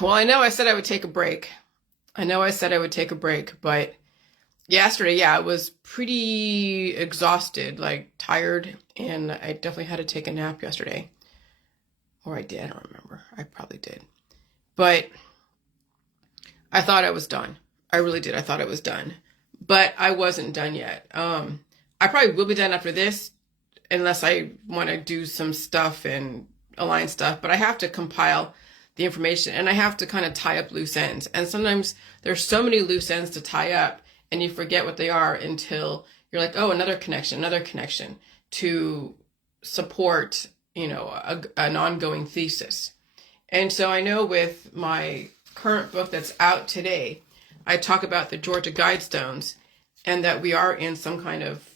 Well, I know I said I would take a break. But yesterday, yeah, I was pretty exhausted, like tired, and I definitely had to take a nap yesterday. Or I did, I don't remember. I probably did. But I thought I was done. I really did. I thought I was done. But I wasn't done yet. I probably will be done after this, unless I want to do some stuff and align stuff. But I have to compile the information and I have to kind of tie up loose ends. And sometimes there's so many loose ends to tie up and you forget what they are until you're like, oh, another connection to support, an ongoing thesis. And so I know with my current book that's out today, I talk about the Georgia guidestones and that we are in some kind of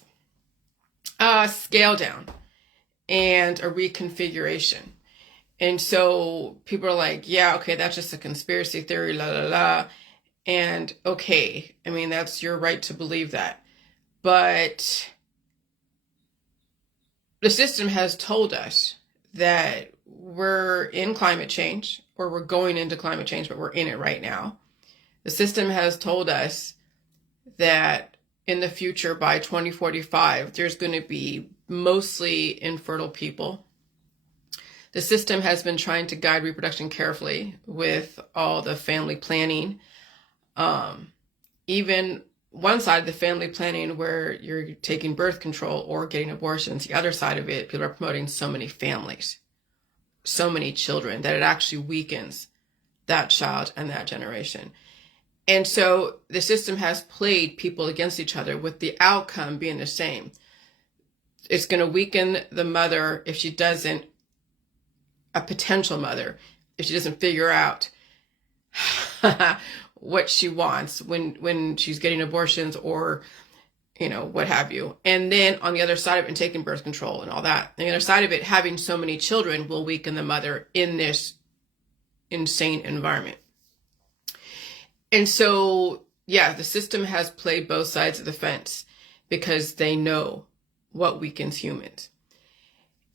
scale down and a reconfiguration. And so people are like, yeah, okay, that's just a conspiracy theory, la, la, la. And okay, I mean, that's your right to believe that. But the system has told us that we're in climate change, or we're going into climate change, but we're in it right now. The system has told us that in the future, by 2045, there's going to be mostly infertile people. The system has been trying to guide reproduction carefully with all the family planning. Even one side of the family planning where you're taking birth control or getting abortions, the other side of it, people are promoting so many families, so many children, that it actually weakens that child and that generation. And so the system has played people against each other with the outcome being the same. It's going to weaken the mother if she doesn't, a potential mother, if she doesn't figure out what she wants when she's getting abortions or, what have you. And then on the other side of it, and taking birth control and all that, on the other side of it, having so many children will weaken the mother in this insane environment. And so, yeah, the system has played both sides of the fence because they know what weakens humans.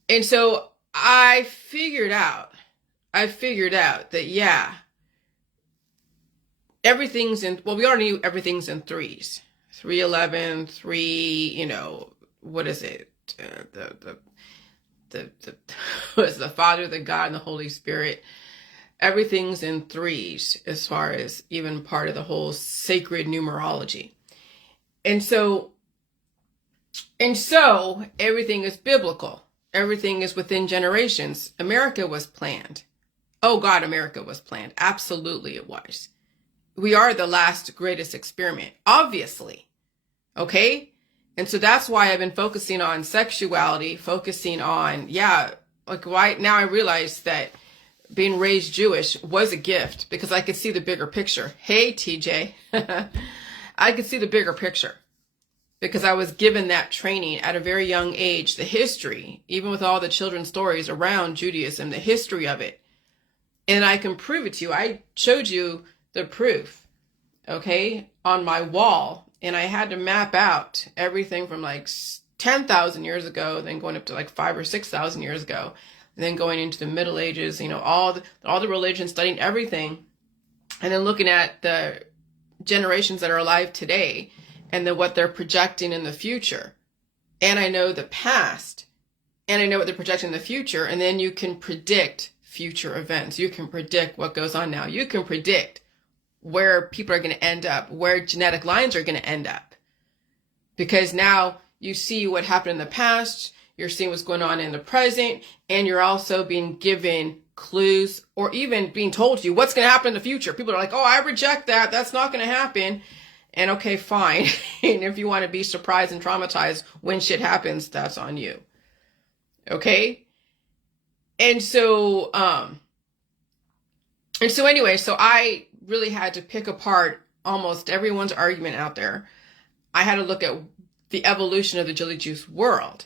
And so I figured out that, yeah, we already knew everything's in threes. 311, what is it? What is the Father, the God, and the Holy Spirit? Everything's in threes as far as even part of the whole sacred numerology. And so everything is biblical. Everything is within generations. America was planned. Oh God, America was planned. Absolutely it was. We are the last greatest experiment, obviously. Okay? And so that's why I've been focusing on sexuality, focusing on, why now I realize that being raised Jewish was a gift because I could see the bigger picture. Hey, TJ, I could see the bigger picture because I was given that training at a very young age, the history, even with all the children's stories around Judaism, the history of it. And I can prove it to you. I showed you the proof, okay, on my wall. And I had to map out everything from like 10,000 years ago, then going up to like 5,000 or 6,000 years ago, and then going into the Middle Ages, all the religions, studying everything, and then looking at the generations that are alive today and then what they're projecting in the future. And I know the past, and I know what they're projecting in the future, and then you can predict future events. You can predict what goes on now. You can predict where people are going to end up, where genetic lines are going to end up. Because now you see what happened in the past, you're seeing what's going on in the present, and you're also being given clues or even being told to you what's going to happen in the future. People are like, oh, I reject that. That's not going to happen. And okay, fine. And if you want to be surprised and traumatized when shit happens, that's on you. Okay? And so anyway, so I really had to pick apart almost everyone's argument out there. I had to look at the evolution of the Jilly Juice world.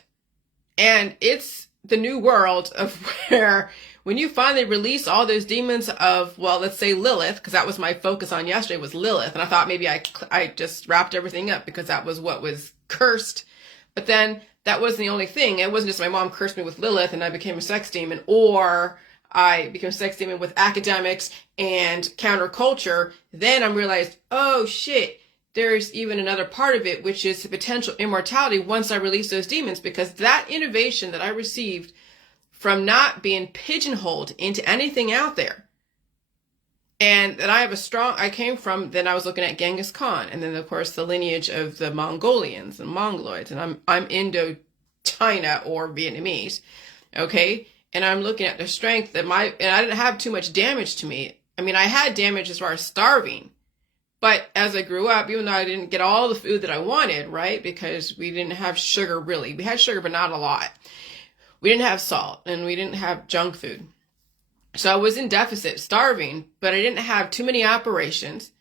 And it's the new world of where when you finally release all those demons of, well, let's say Lilith, because that was my focus on yesterday was Lilith. And I thought maybe I just wrapped everything up because that was what was cursed. But then that wasn't the only thing. It wasn't just my mom cursed me with Lilith and I became a sex demon, or I become sex demon with academics and counterculture, then I'm realized, oh shit, there's even another part of it, which is the potential immortality once I release those demons, because that innovation that I received from not being pigeonholed into anything out there, and that I came from, then I was looking at Genghis Khan, and then of course the lineage of the Mongolians and Mongoloids, and I'm Indo-China or Vietnamese, okay? And I'm looking at the strength that and I didn't have too much damage to me. I mean, I had damage as far as starving, but as I grew up, even though I didn't get all the food that I wanted, right? Because we didn't have sugar really. We had sugar, but not a lot. We didn't have salt, and we didn't have junk food. So I was in deficit, starving, but I didn't have too many operations.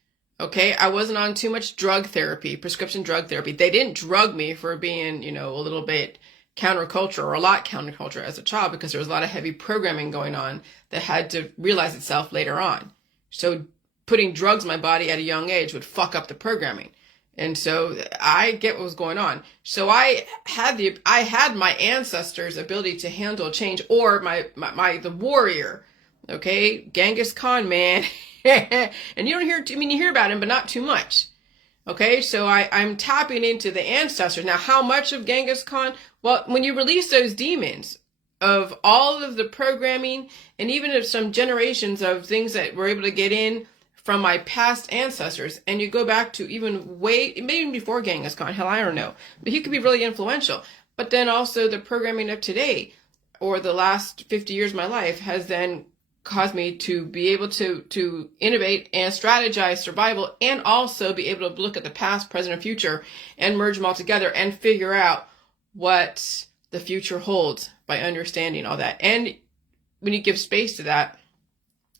Okay. I wasn't on too much drug therapy, prescription drug therapy. They didn't drug me for being, a little bit counterculture or a lot counterculture as a child, because there was a lot of heavy programming going on that had to realize itself later on. So putting drugs in my body at a young age would fuck up the programming. And so I get what was going on. So I had my ancestors' ability to handle change, or the warrior. Okay, Genghis Khan, man. And you hear about him, but not too much. Okay, so I'm tapping into the ancestors. Now, how much of Genghis Khan? Well, when you release those demons of all of the programming, and even of some generations of things that we're able to get in from my past ancestors, and you go back to even maybe before Genghis Khan, hell, I don't know, but he could be really influential. But then also the programming of today, or the last 50 years of my life, has then caused me to be able to innovate and strategize survival, and also be able to look at the past, present, and future and merge them all together and figure out what the future holds by understanding all that. And when you give space to that,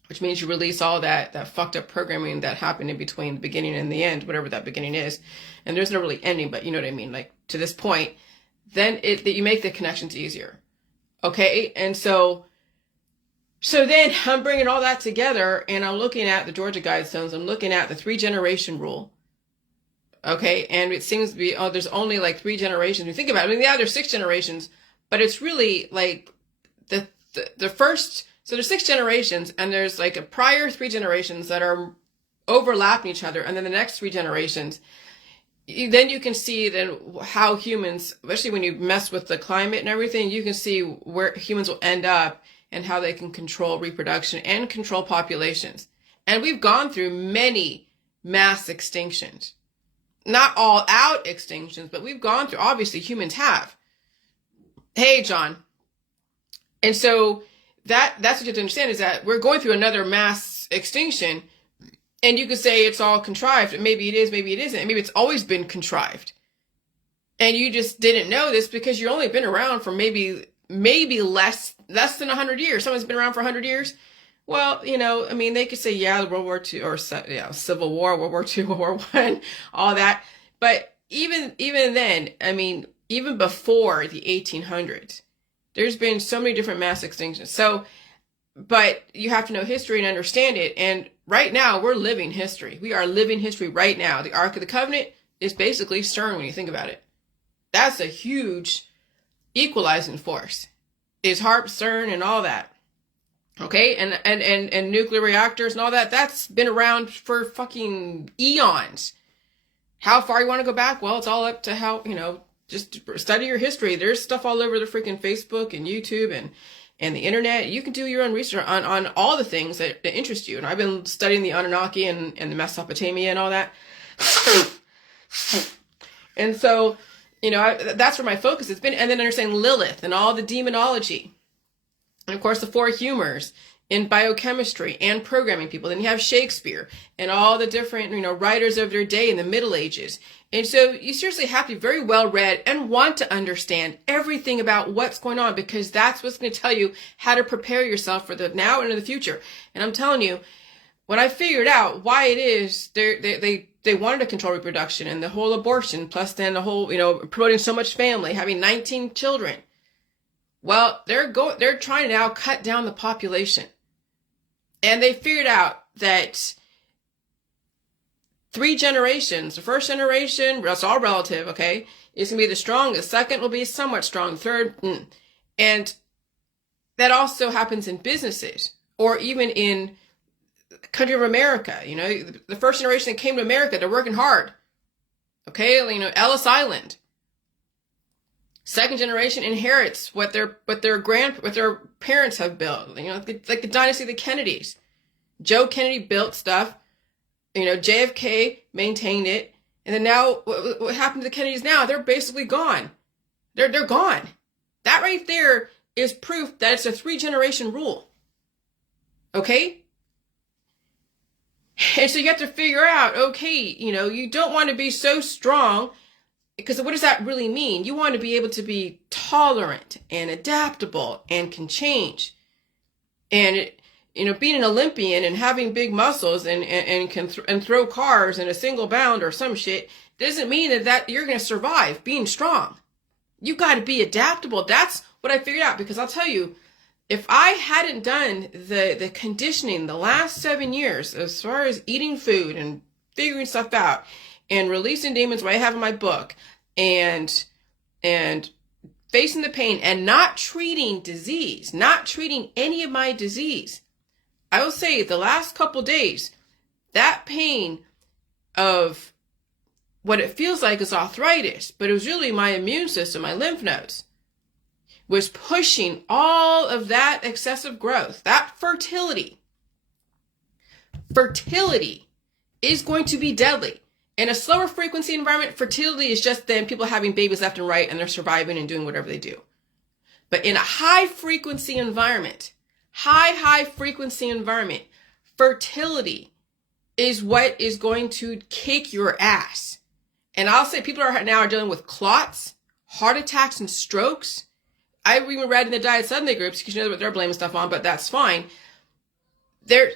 which means you release all that fucked up programming that happened in between the beginning and the end, whatever that beginning is, and there's no really ending, but you know what I mean, like to this point, then you make the connections easier. Okay, and so then I'm bringing all that together, and I'm looking at the Georgia Guidestones. I'm looking at the 3-generation rule. Okay, and it seems to be, there's only like 3 generations. When you think about it, I mean, yeah, there's 6 generations, but it's really like the first. So there's 6 generations, and there's like a prior 3 generations that are overlapping each other, and then the next 3 generations. Then you can see then how humans, especially when you mess with the climate and everything, you can see where humans will end up, and how they can control reproduction and control populations. And we've gone through many mass extinctions. Not all out extinctions, but we've gone through, obviously humans have. Hey, John. And so that's what you have to understand, is that we're going through another mass extinction, and you could say it's all contrived. Maybe it is, maybe it isn't. Maybe it's always been contrived. And you just didn't know this because you've only been around for maybe less than 100 years. Someone's been around for 100 years. Well, I mean, they could say, yeah, World War II, or Civil War, World War II, World War I, all that. But even then, I mean, even before the 1800s, there's been so many different mass extinctions. So, but you have to know history and understand it. And right now, we're living history. We are living history right now. The Ark of the Covenant is basically CERN when you think about it. That's a huge equalizing force, is HAARP, CERN, and all that. Okay, and nuclear reactors and all that, that's been around for fucking eons. How far you want to go back? Well, it's all up to how, just study your history. There's stuff all over the freaking Facebook and YouTube and the internet. You can do your own research on all the things that interest you. And I've been studying the Anunnaki and the Mesopotamia and all that. And so, that's where my focus has been. And then understanding Lilith and all the demonology. And of course, the 4 humors in biochemistry and programming people. Then you have Shakespeare and all the different, writers of their day in the Middle Ages. And so you seriously have to be very well read and want to understand everything about what's going on, because that's what's going to tell you how to prepare yourself for the now and in the future. And I'm telling you, when I figured out why it is they wanted to control reproduction and the whole abortion, plus then the whole, promoting so much family, having 19 children. Well, they're trying to now cut down the population. And they figured out that 3 generations, the first generation, that's all relative, okay, is going to be the strongest. Second will be somewhat strong. Third, and that also happens in businesses or even in the country of America. You know, the first generation that came to America, they're working hard. Okay, you know, Ellis Island. Second generation inherits what their parents have built. You know, like the dynasty of the Kennedys. Joe Kennedy built stuff. You know, JFK maintained it. And then now, what happened to the Kennedys now? They're basically gone. They're gone. That right there is proof that it's a 3-generation rule. Okay? And so you have to figure out, okay, you know, you don't want to be so strong, because what does that really mean? You want to be able to be tolerant and adaptable and can change. And, you know, being an Olympian and having big muscles and can throw cars in a single bound or some shit doesn't mean that you're going to survive being strong. You got to be adaptable. That's what I figured out, because I'll tell you, if I hadn't done the conditioning the last 7 years, as far as eating food and figuring stuff out and releasing demons, what I have in my book, and facing the pain and not treating disease, not treating any of my disease, I will say the last couple days, that pain of what it feels like is arthritis, but it was really my immune system, my lymph nodes, was pushing all of that excessive growth, that fertility. Fertility is going to be deadly. In a slower frequency environment, fertility is just then people having babies left and right and they're surviving and doing whatever they do. But in a high frequency environment, high frequency environment, fertility is what is going to kick your ass. And I'll say people are dealing with clots, heart attacks, and strokes. I even read in the Diet Sunday groups, because you know what they're blaming stuff on, but that's fine. They're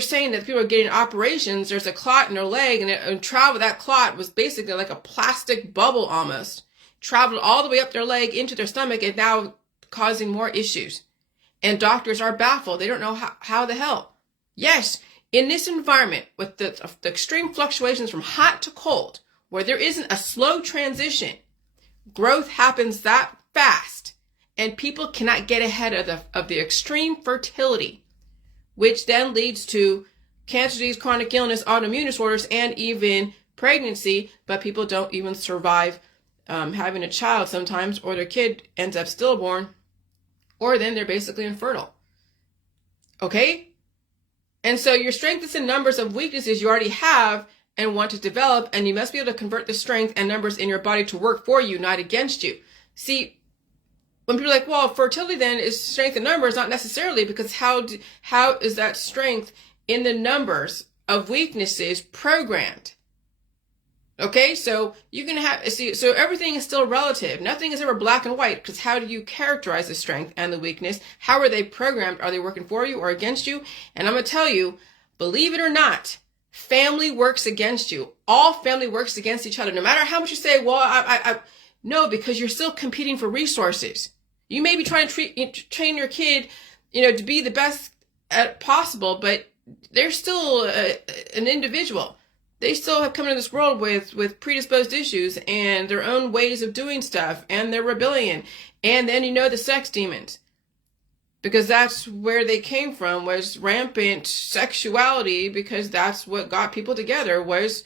saying that people are getting operations. There's a clot in their leg, and that clot was basically like a plastic bubble almost. Traveled all the way up their leg into their stomach and now causing more issues. And doctors are baffled. They don't know how the hell. Yes, in this environment with the extreme fluctuations from hot to cold, where there isn't a slow transition, growth happens that fast. And people cannot get ahead of the extreme fertility, which then leads to cancer disease, chronic illness, autoimmune disorders, and even pregnancy. But people don't even survive having a child sometimes, or their kid ends up stillborn, or then they're basically infertile. Okay? And so your strength is in numbers of weaknesses you already have and want to develop, and you must be able to convert the strength and numbers in your body to work for you, not against you. See, when people are like, well, fertility then is strength in numbers, not necessarily, because how is that strength in the numbers of weaknesses programmed? Okay, so you can so everything is still relative. Nothing is ever black and white, because how do you characterize the strength and the weakness? How are they programmed? Are they working for you or against you? And I'm going to tell you, believe it or not, family works against you. All family works against each other. No matter how much you say, well, no, because you're still competing for resources. You may be trying to train your kid, you know, to be the best possible, but they're still an individual. They still have come into this world with predisposed issues and their own ways of doing stuff and their rebellion. And then, you know, the sex demons. Because that's where they came from, was rampant sexuality, because that's what got people together, was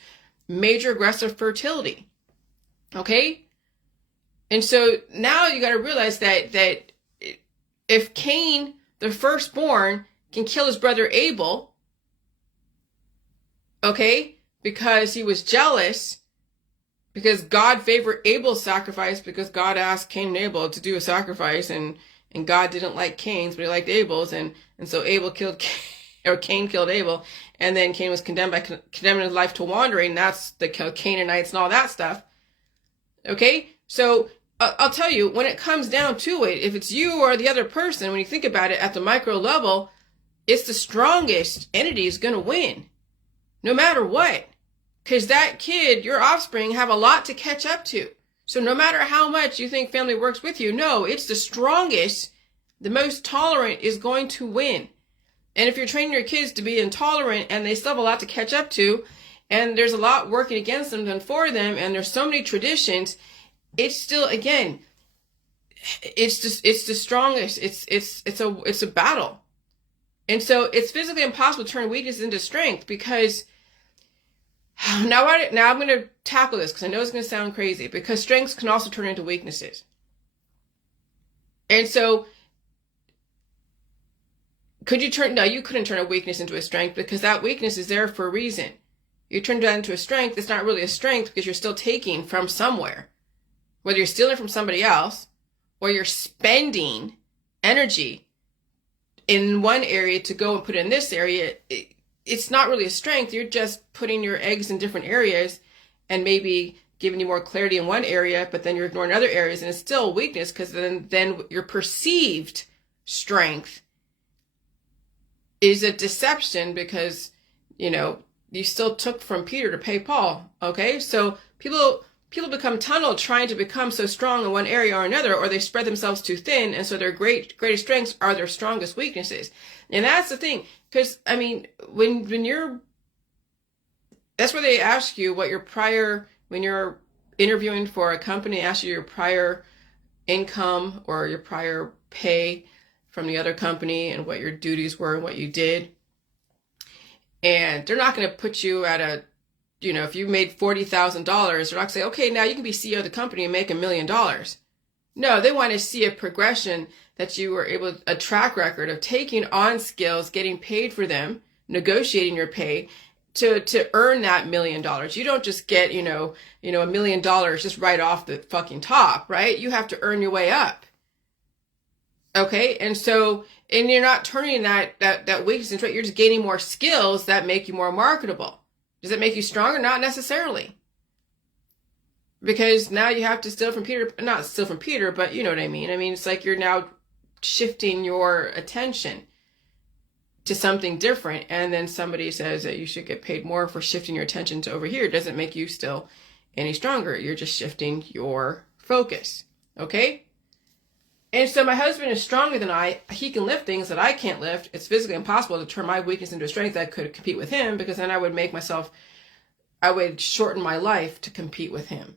major aggressive fertility. Okay? And so now you got to realize that if Cain, the firstborn, can kill his brother Abel, okay, because he was jealous, because God favored Abel's sacrifice, because God asked Cain and Abel to do a sacrifice, and God didn't like Cain's, but he liked Abel's, and so Abel killed Cain, or Cain killed Abel, and then Cain was condemned by condemning his life to wandering. That's the Canaanites and all that stuff. Okay, so I'll tell you, when it comes down to it, if it's you or the other person, when you think about it at the micro level, it's the strongest entity is going to win, no matter what. Because that kid, your offspring, have a lot to catch up to. So no matter how much you think family works with you, no, it's the strongest, the most tolerant is going to win. And if you're training your kids to be intolerant and they still have a lot to catch up to, and there's a lot working against them than for them, and there's so many traditions, it's still, again, it's the strongest. It's a battle. And so it's physically impossible to turn weakness into strength, because now I'm going to tackle this because I know it's going to sound crazy, because strengths can also turn into weaknesses. And so you couldn't turn a weakness into a strength, because that weakness is there for a reason. You turn that into a strength, it's not really a strength because you're still taking from somewhere. Whether you're stealing from somebody else or you're spending energy in one area to go and put in this area, it's not really a strength. You're just putting your eggs in different areas and maybe giving you more clarity in one area, but then you're ignoring other areas, and it's still a weakness, because then your perceived strength is a deception, because, you still took from Peter to pay Paul. Okay. So people become tunneled trying to become so strong in one area or another, or they spread themselves too thin. And so their greatest strengths are their strongest weaknesses. And that's the thing. Because, that's where they ask you what when you're interviewing for a company, ask you your prior income or your prior pay from the other company and what your duties were and what you did. And they're not going to put you at if you made $40,000, they're not going to say, okay, now you can be CEO of the company and make $1 million. No, they want to see a progression, that you were a track record of taking on skills, getting paid for them, negotiating your pay to earn that $1 million. You don't just get, $1 million just right off the fucking top, right? You have to earn your way up. Okay. And you're not turning that weakness into strength. You're just gaining more skills that make you more marketable. Does it make you stronger? Not necessarily. Because now you have to steal from Peter, not steal from Peter, but you know what I mean. It's like you're now shifting your attention to something different. And then somebody says that you should get paid more for shifting your attention to over here. It doesn't make you still any stronger. You're just shifting your focus. Okay. And so my husband is stronger than I. He can lift things that I can't lift. It's physically impossible to turn my weakness into a strength that could compete with him, because then I would shorten my life to compete with him.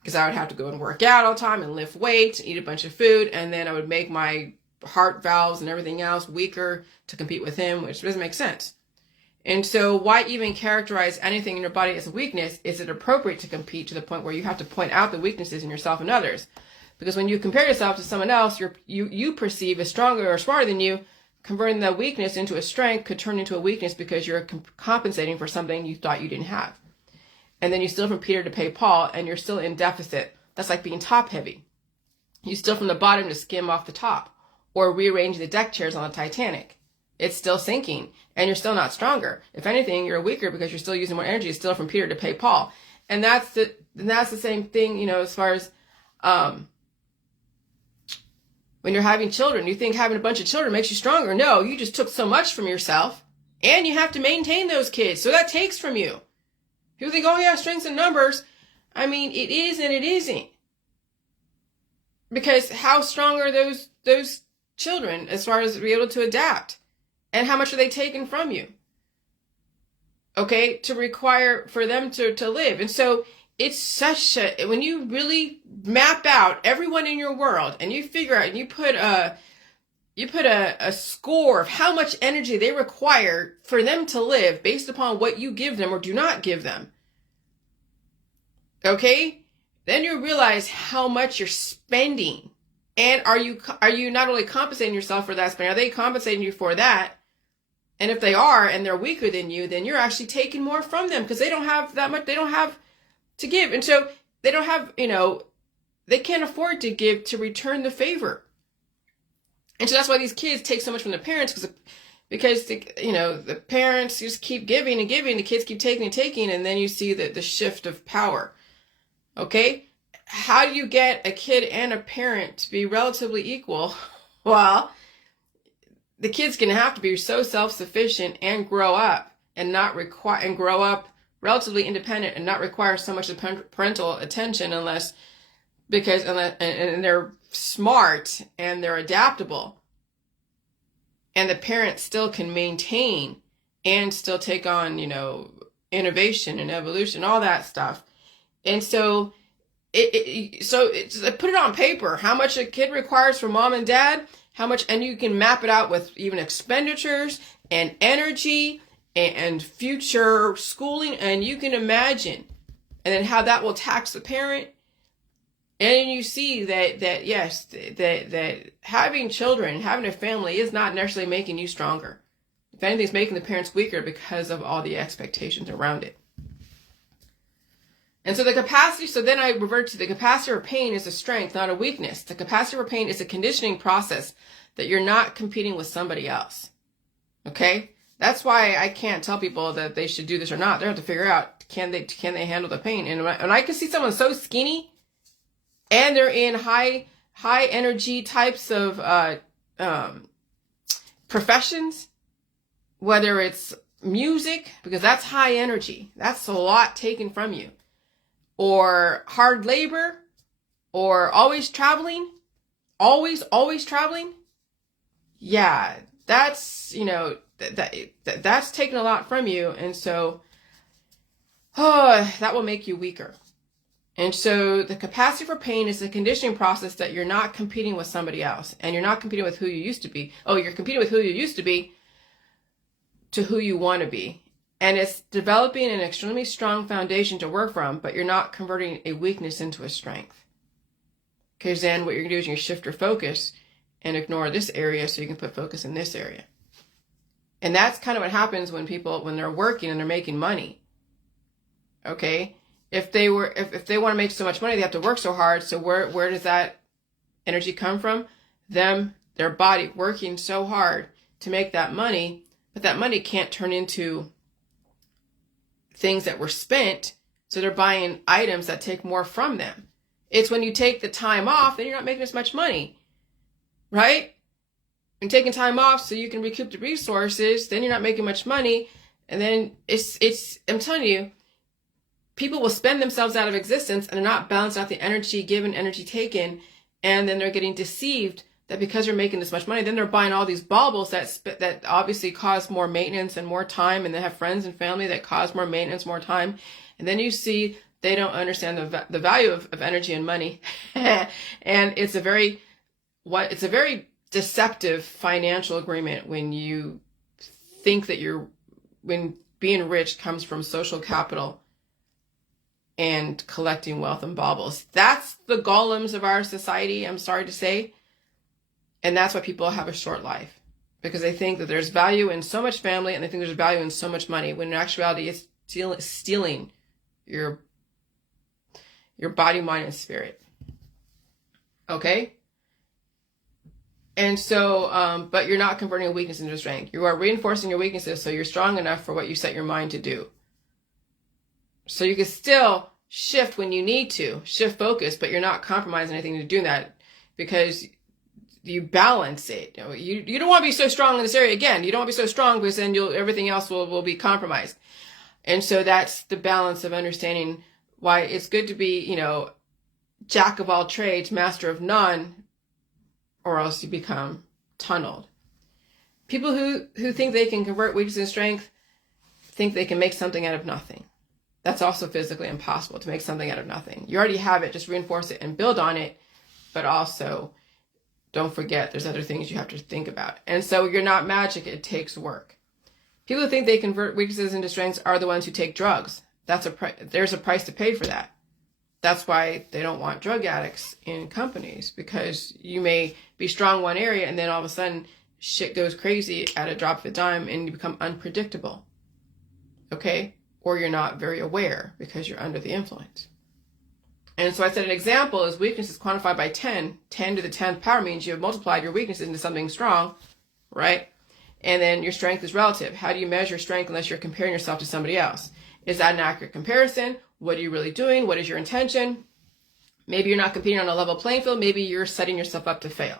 Because I would have to go and work out all the time and lift weights, eat a bunch of food, and then I would make my heart valves and everything else weaker to compete with him, which doesn't make sense. And so why even characterize anything in your body as a weakness? Is it appropriate to compete to the point where you have to point out the weaknesses in yourself and others? Because when you compare yourself to someone else, you perceive as stronger or smarter than you, converting that weakness into a strength could turn into a weakness because you're compensating for something you thought you didn't have. And then you steal from Peter to pay Paul, and you're still in deficit. That's like being top heavy. You steal from the bottom to skim off the top, or rearrange the deck chairs on the Titanic. It's still sinking, and you're still not stronger. If anything, you're weaker because you're still using more energy to steal from Peter to pay Paul. And that's the same thing, as far as when you're having children. You think having a bunch of children makes you stronger. No, you just took so much from yourself, and you have to maintain those kids. So that takes from you. People think, oh yeah, strengths and numbers. It is and it isn't. Because how strong are those children as far as being able to adapt? And how much are they taking from you? Okay, to require for them to live. And so it's when you really map out everyone in your world, and you figure out, and you put a score of how much energy they require for them to live based upon what you give them or do not give them. Okay? Then you realize how much you're spending. And are you not only compensating yourself for that spending, are they compensating you for that? And if they are, and they're weaker than you, then you're actually taking more from them, because they don't have that much, they don't have to give. And so they don't have, they can't afford to give to return the favor. And so that's why these kids take so much from the parents, because the parents just keep giving and giving, the kids keep taking and taking, and then you see the shift of power. Okay? How do you get a kid and a parent to be relatively equal? Well, the kid's going to have to be so self-sufficient and grow up relatively independent and not require so much parental attention and they're smart and they're adaptable, and the parent still can maintain and still take on, innovation and evolution, all that stuff. And so put it on paper, how much a kid requires from mom and dad, how much, and you can map it out with even expenditures and energy and future schooling, and you can imagine, and then how that will tax the parent. And you see that yes, that having children, having a family is not necessarily making you stronger. If anything, it's making the parents weaker because of all the expectations around it. And so then I revert to the capacity for pain is a strength, not a weakness. The capacity for pain is a conditioning process that you're not competing with somebody else. Okay? That's why I can't tell people that they should do this or not. They have to figure out, can they handle the pain? And when I can see someone so skinny and they're in high energy types of professions, whether it's music, because that's high energy. That's a lot taken from you. Or hard labor, or always traveling, always traveling. Yeah, that's, that's taking a lot from you. And so, that will make you weaker. And so the capacity for pain is a conditioning process that you're not competing with somebody else, and you're not competing with who you used to be. Oh, you're competing with who you used to be to who you want to be. And it's developing an extremely strong foundation to work from, but you're not converting a weakness into a strength. Because then what you're going to do is you're going to shift your focus and ignore this area so you can put focus in this area. And that's kind of what happens when they're working and they're making money. Okay? If they want to make so much money, they have to work so hard. So where does that energy come from? Their body working so hard to make that money, but that money can't turn into things that were spent, so they're buying items that take more from them. It's when you take the time off, then you're not making as much money, right? And taking time off so you can recoup the resources, then you're not making much money, and then I'm telling you, people will spend themselves out of existence and they're not balancing out the energy given, energy taken, and then they're getting deceived that because they're making this much money, then they're buying all these baubles that obviously cause more maintenance and more time, and they have friends and family that cause more maintenance, more time. And then you see they don't understand the value of energy and money. And it's a very deceptive financial agreement when you think that when being rich comes from social capital and collecting wealth and baubles. That's the golems of our society, I'm sorry to say. And that's why people have a short life, because they think that there's value in so much family and they think there's value in so much money, when in actuality it's stealing your body, mind, and spirit. Okay? And so, but you're not converting a weakness into strength. You are reinforcing your weaknesses so you're strong enough for what you set your mind to do. So you can still shift when you need to, shift focus, but you're not compromising anything to do that, because you balance it. You don't want to be so strong in this area. Again, you don't want to be so strong because then everything else will be compromised. And so that's the balance of understanding why it's good to be, jack of all trades, master of none, or else you become tunneled. People who think they can convert weakness into strength think they can make something out of nothing. That's also physically impossible, to make something out of nothing. You already have it, just reinforce it and build on it, but also don't forget there's other things you have to think about. And so you're not magic, it takes work. People who think they convert weaknesses into strengths are the ones who take drugs. There's a price to pay for that. That's why they don't want drug addicts in companies, because you may be strong one area and then all of a sudden shit goes crazy at a drop of a dime and you become unpredictable. Okay? Or you're not very aware because you're under the influence. And so I said an example is weakness is quantified by 10. 10 to the 10th power means you have multiplied your weaknesses into something strong, right? And then your strength is relative. How do you measure strength unless you're comparing yourself to somebody else? Is that an accurate comparison? What are you really doing? What is your intention? Maybe you're not competing on a level playing field. Maybe you're setting yourself up to fail.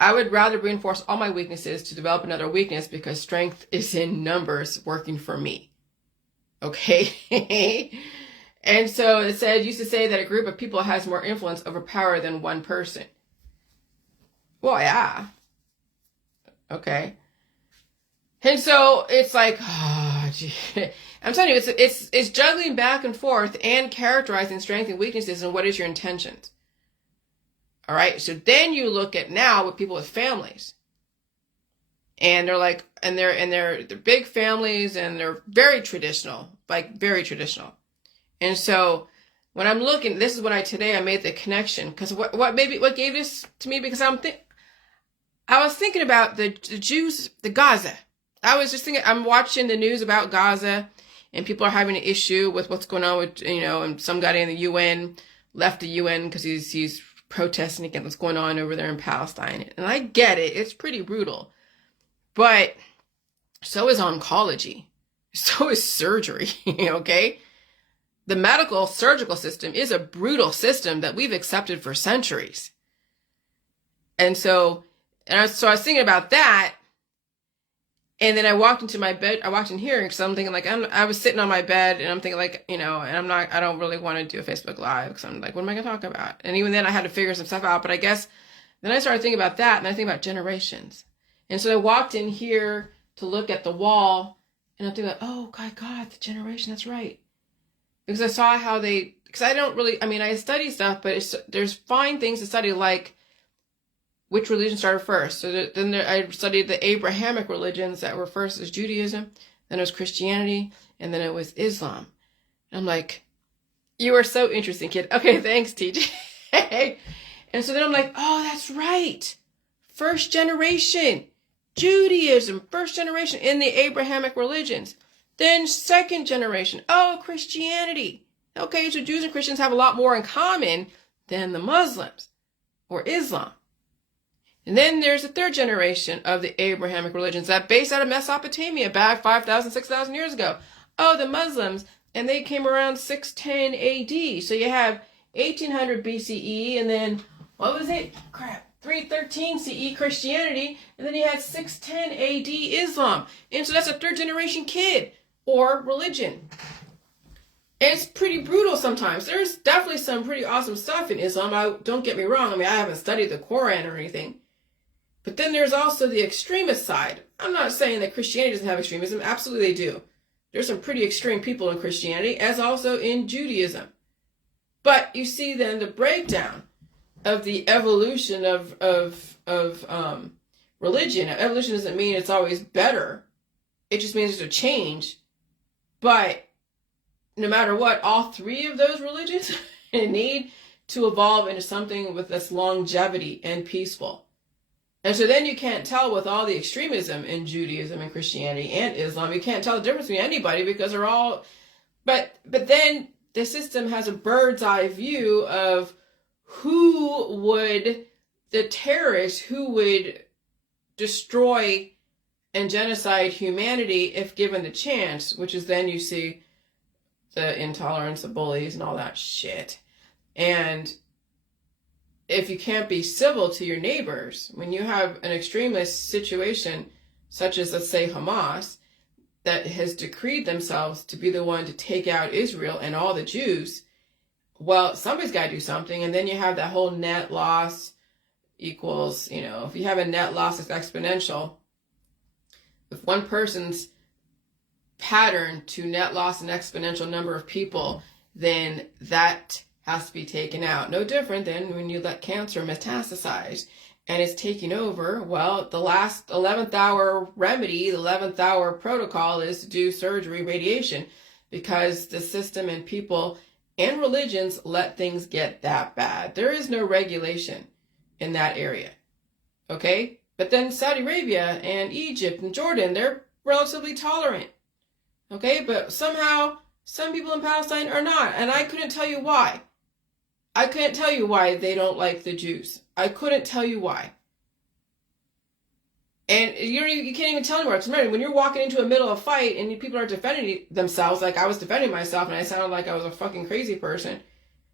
I would rather reinforce all my weaknesses to develop another weakness, because strength is in numbers working for me. Okay? And so it used to say that a group of people has more influence over power than one person. Well, yeah. Okay. And so it's like, I'm telling you, it's juggling back and forth and characterizing strengths and weaknesses and what is your intentions. All right. So then you look at now with people with families, and they're like, and they're big families, and they're very traditional, like very traditional. And so when I'm looking, this is what today I made the connection, because what gave this to me, because I was thinking about the Jews, the Gaza. I was just thinking, I'm watching the news about Gaza, and people are having an issue with what's going on with, and some guy in the UN left the UN because he's protesting against what's going on over there in Palestine. And I get it. It's pretty brutal. But so is oncology. So is surgery, okay? The medical surgical system is a brutal system that we've accepted for centuries. And so I was thinking about that. And then I walked into my bed. I walked in here because I'm thinking, like, I was sitting on my bed, and I'm thinking, like, and I don't really want to do a Facebook Live because I'm like, what am I going to talk about? And even then I had to figure some stuff out. But I guess then I started thinking about that, and I think about generations. And so I walked in here to look at the wall, and I'm thinking, like, oh, God, the generation, that's right. Because I saw how because I don't really, I study stuff, but there's fine things to study, like which religion started first. So then I studied the Abrahamic religions that were first as Judaism, then it was Christianity, and then it was Islam. And I'm like, you are so interesting, kid. Okay, thanks, TJ. And so then I'm like, oh, that's right. First generation, Judaism, first generation in the Abrahamic religions. Then second generation, oh, Christianity. Okay, so Jews and Christians have a lot more in common than the Muslims or Islam. And then there's the third generation of the Abrahamic religions that based out of Mesopotamia back 5,000, 6,000 years ago. Oh, the Muslims, and they came around 610 AD. So you have 1800 BCE, and then, what was it? 313 CE Christianity, and then you had 610 AD Islam. And so that's a third generation kid or religion. And it's pretty brutal sometimes. There's definitely some pretty awesome stuff in Islam. Don't get me wrong. I haven't studied the Quran or anything. But then there's also the extremist side. I'm not saying that Christianity doesn't have extremism. Absolutely they do. There's some pretty extreme people in Christianity, as also in Judaism. But you see then the breakdown of the evolution of religion. Now, evolution doesn't mean it's always better. It just means there's a change. But no matter what, all three of those religions need to evolve into something with this longevity and peaceful. And so then you can't tell with all the extremism in Judaism and Christianity and Islam, you can't tell the difference between anybody because they're all, but then the system has a bird's eye view of the terrorists who would destroy and genocide humanity if given the chance, which is then you see the intolerance of bullies and all that shit. And if you can't be civil to your neighbors, when you have an extremist situation, such as, let's say, Hamas, that has decreed themselves to be the one to take out Israel and all the Jews, well, somebody's got to do something. And then you have that whole net loss equals, if you have a net loss that's exponential, if one person's pattern to net loss an exponential number of people, then that has to be taken out. No different than when you let cancer metastasize and it's taking over. Well, the last 11th hour remedy, the 11th hour protocol is to do surgery, radiation, because the system and people and religions let things get that bad. There is no regulation in that area. Okay? But then Saudi Arabia and Egypt and Jordan, they're relatively tolerant. Okay? But somehow some people in Palestine are not. And I couldn't tell you why. I couldn't tell you why they don't like the Jews. I couldn't tell you why. And you can't even tell anymore. Because remember, when you're walking into the middle of a fight and people are defending themselves, like I was defending myself and I sounded like I was a fucking crazy person,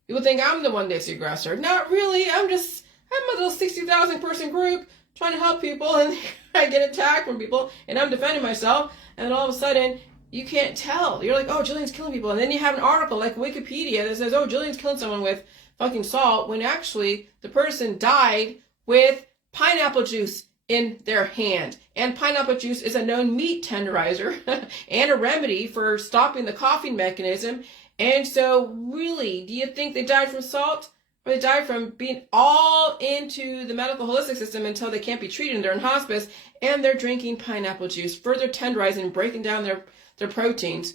people think I'm the one that's the aggressor. Not really. I'm a little 60,000 person group trying to help people, and I get attacked from people and I'm defending myself, and then all of a sudden you can't tell. You're like, oh, Jillian's killing people. And then you have an article like Wikipedia that says, oh, Jillian's killing someone with fucking salt, when actually the person died with pineapple juice in their hand. And pineapple juice is a known meat tenderizer and a remedy for stopping the coughing mechanism. And so really, do you think they died from salt? Or they died from being all into the medical holistic system until they can't be treated and they're in hospice, and they're drinking pineapple juice, further tenderizing and breaking down their proteins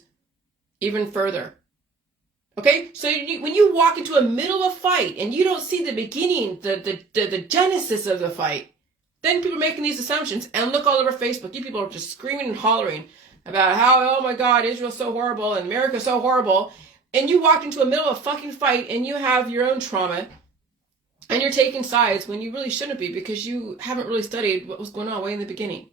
even further. Okay, so when you walk into a middle of a fight and you don't see the beginning, the genesis of the fight, then people are making these assumptions. And look all over Facebook. You people are just screaming and hollering about how, oh my God, Israel's so horrible and America's so horrible. And you walked into a middle of a fucking fight and you have your own trauma and you're taking sides when you really shouldn't be, because you haven't really studied what was going on way in the beginning.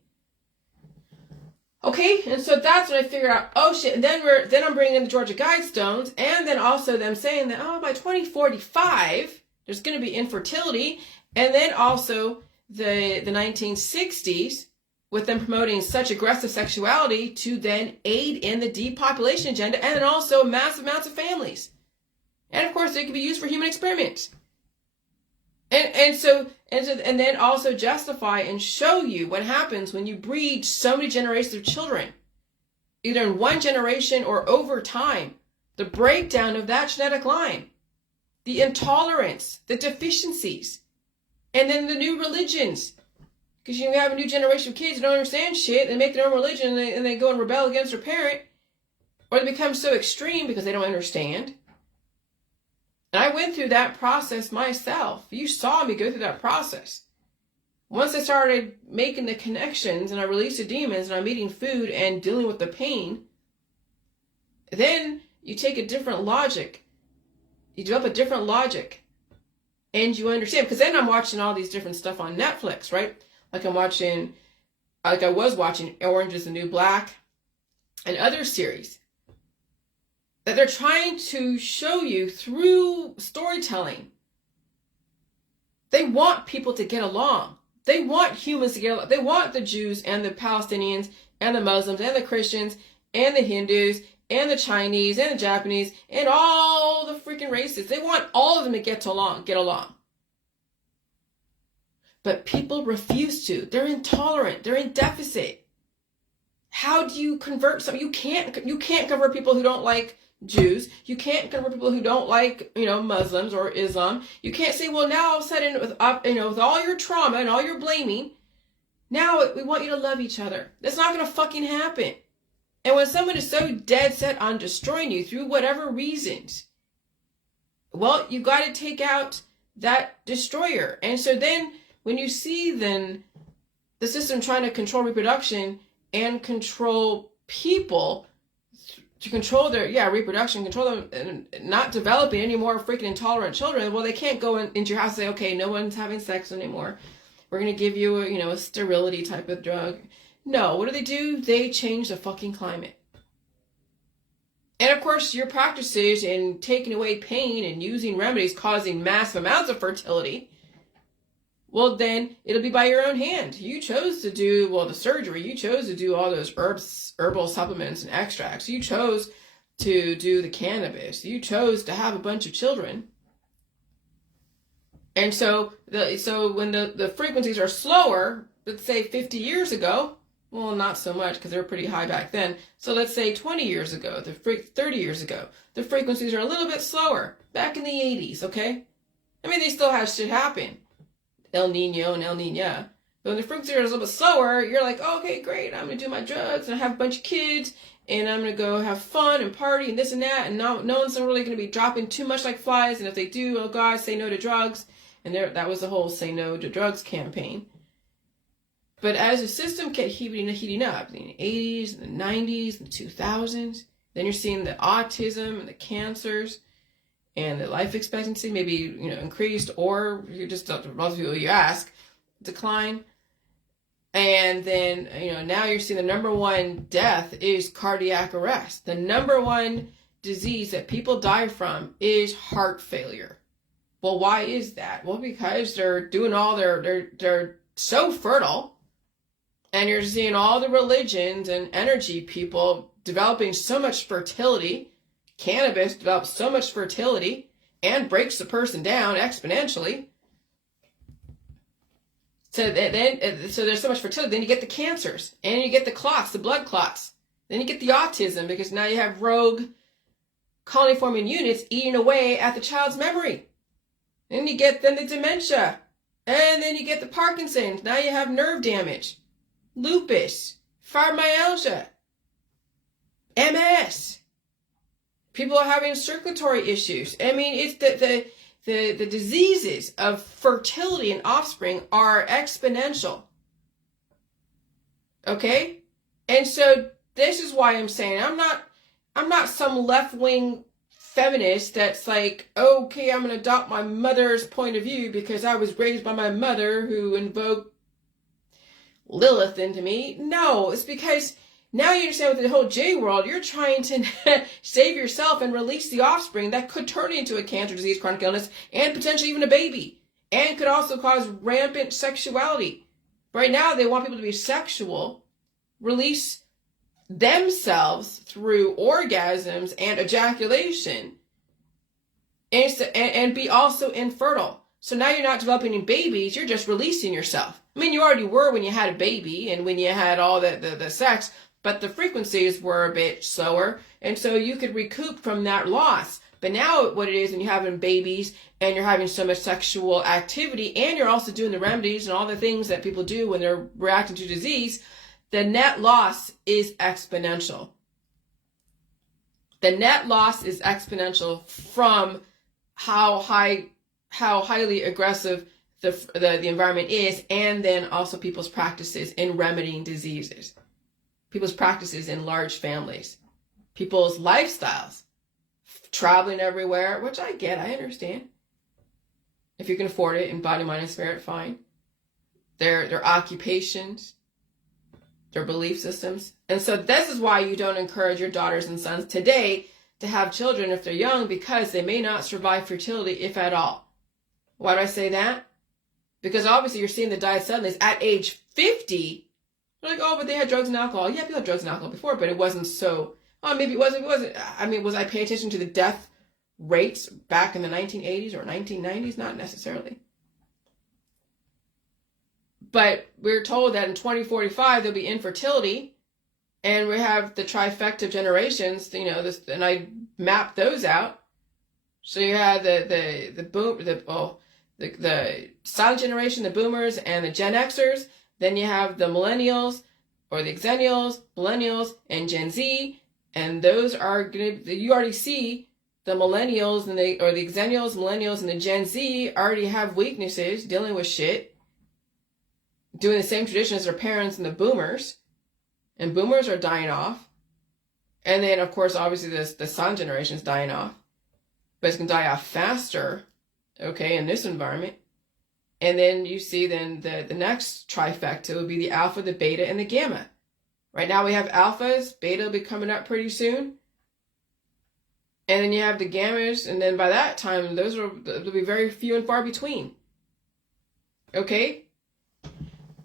Okay, and so that's when I figured out, oh shit, and then I'm bringing in the Georgia Guidestones, and then also them saying that, oh, by 2045, there's going to be infertility, and then also the 1960s, with them promoting such aggressive sexuality to then aid in the depopulation agenda, and then also massive amounts of families. And of course, they could be used for human experiments. And then also justify and show you what happens when you breed so many generations of children, either in one generation or over time, the breakdown of that genetic line, the intolerance, the deficiencies, and then the new religions. Because you have a new generation of kids who don't understand shit, they make their own religion and they go and rebel against their parent, or they become so extreme because they don't understand. And I went through that process myself. You saw me go through that process. Once I started making the connections and I released the demons and I'm eating food and dealing with the pain, then you take a different logic. You develop a different logic. And you understand. Because then I'm watching all these different stuff on Netflix, right? Like I was watching Orange is the New Black and other series that they're trying to show you through storytelling. They want people to get along. They want humans to get along. They want the Jews and the Palestinians and the Muslims and the Christians and the Hindus and the Chinese and the Japanese and all the freaking races. They want all of them to get along. But people refuse to. They're intolerant. They're in deficit. How do you convert some? You can't convert people who don't like Jews. You can't convert people who don't like, Muslims or Islam. You can't say, well, now all of a sudden, with all your trauma and all your blaming, now we want you to love each other. That's not going to fucking happen. And when someone is so dead set on destroying you through whatever reasons, well, you got to take out that destroyer. And so then when you see then the system trying to control reproduction and control people, to control their reproduction, control them, and not developing any more freaking intolerant children, well, they can't go into your house and say, okay, no one's having sex anymore. We're going to give you a sterility type of drug. No, what do? They change the fucking climate. And of course, your practices in taking away pain and using remedies causing massive amounts of fertility, well, then it'll be by your own hand. You chose to do, the surgery. You chose to do all those herbal supplements and extracts. You chose to do the cannabis. You chose to have a bunch of children. And so when the frequencies are slower, let's say 50 years ago, well, not so much because they were pretty high back then. So let's say 20 years ago, 30 years ago, the frequencies are a little bit slower. Back in the 80s, okay? I mean, they still have shit happen. El Nino and El Nina. But when the frequency is a little bit slower, you're like, oh, okay, great. I'm going to do my drugs and I have a bunch of kids and I'm going to go have fun and party and this and that. And no one's really going to be dropping too much like flies. And if they do, oh God, say no to drugs. And that was the whole say no to drugs campaign. But as the system kept heating up in the 80s and the 90s and the 2000s, then you're seeing the autism and the cancers and the life expectancy maybe, increased, or you're just, most people you ask, decline. And then, now you're seeing the number one death is cardiac arrest. The number one disease that people die from is heart failure. Well, why is that? Well, because they're doing all they're so fertile. And you're seeing all the religions and energy people developing so much fertility. Cannabis develops so much fertility and breaks the person down exponentially. So there's so much fertility. Then you get the cancers, and you get the clots, the blood clots. Then you get the autism, because now you have rogue colony-forming units eating away at the child's memory. Then you get the dementia, and then you get the Parkinson's. Now you have nerve damage, lupus, fibromyalgia, MS. People are having circulatory issues. I mean, it's the diseases of fertility and offspring are exponential. Okay? And so this is why I'm saying I'm not some left-wing feminist that's like, okay, I'm going to adopt my mother's point of view because I was raised by my mother who invoked Lilith into me. No, it's because now you understand with the whole J world, you're trying to save yourself and release the offspring that could turn into a cancer, disease, chronic illness, and potentially even a baby, and could also cause rampant sexuality. Right now, they want people to be sexual, release themselves through orgasms and ejaculation, and be also infertile. So now you're not developing any babies, you're just releasing yourself. I mean, you already were when you had a baby and when you had all the sex, but the frequencies were a bit slower, and so you could recoup from that loss. But now what it is, when you're having babies and you're having so much sexual activity, and you're also doing the remedies and all the things that people do when they're reacting to disease, the net loss is exponential. The net loss is exponential from how highly aggressive the environment is, and then also people's practices in remedying diseases, people's practices in large families, people's lifestyles, traveling everywhere, which I get, I understand. If you can afford it in body, mind, and spirit, fine. Their occupations, their belief systems. And so this is why you don't encourage your daughters and sons today to have children if they're young, because they may not survive fertility, if at all. Why do I say that? Because obviously you're seeing the die suddenly at age 50. They're like, oh, but they had drugs and alcohol. Yeah, people had drugs and alcohol before, but it wasn't so. Oh, maybe it wasn't. I mean, was I paying attention to the death rates back in the 1980s or 1990s? Not necessarily. But we're told that in 2045 there'll be infertility, and we have the trifecta of generations. You know this, and I mapped those out. So you have the silent generation, the boomers, and the Gen Xers. Then you have the millennials, or the Xennials, millennials, and Gen Z. And those are gonna. You already see the millennials and the Xennials, millennials, and the Gen Z already have weaknesses dealing with shit, doing the same tradition as their parents and the boomers. And boomers are dying off. And then, of course, obviously the silent generation is dying off. But it's going to die off faster, okay, in this environment. And then you see then the next trifecta will be the alpha, the beta, and the gamma. Right now we have alphas. Beta will be coming up pretty soon. And then you have the gammas. And then by that time, they'll be very few and far between. Okay?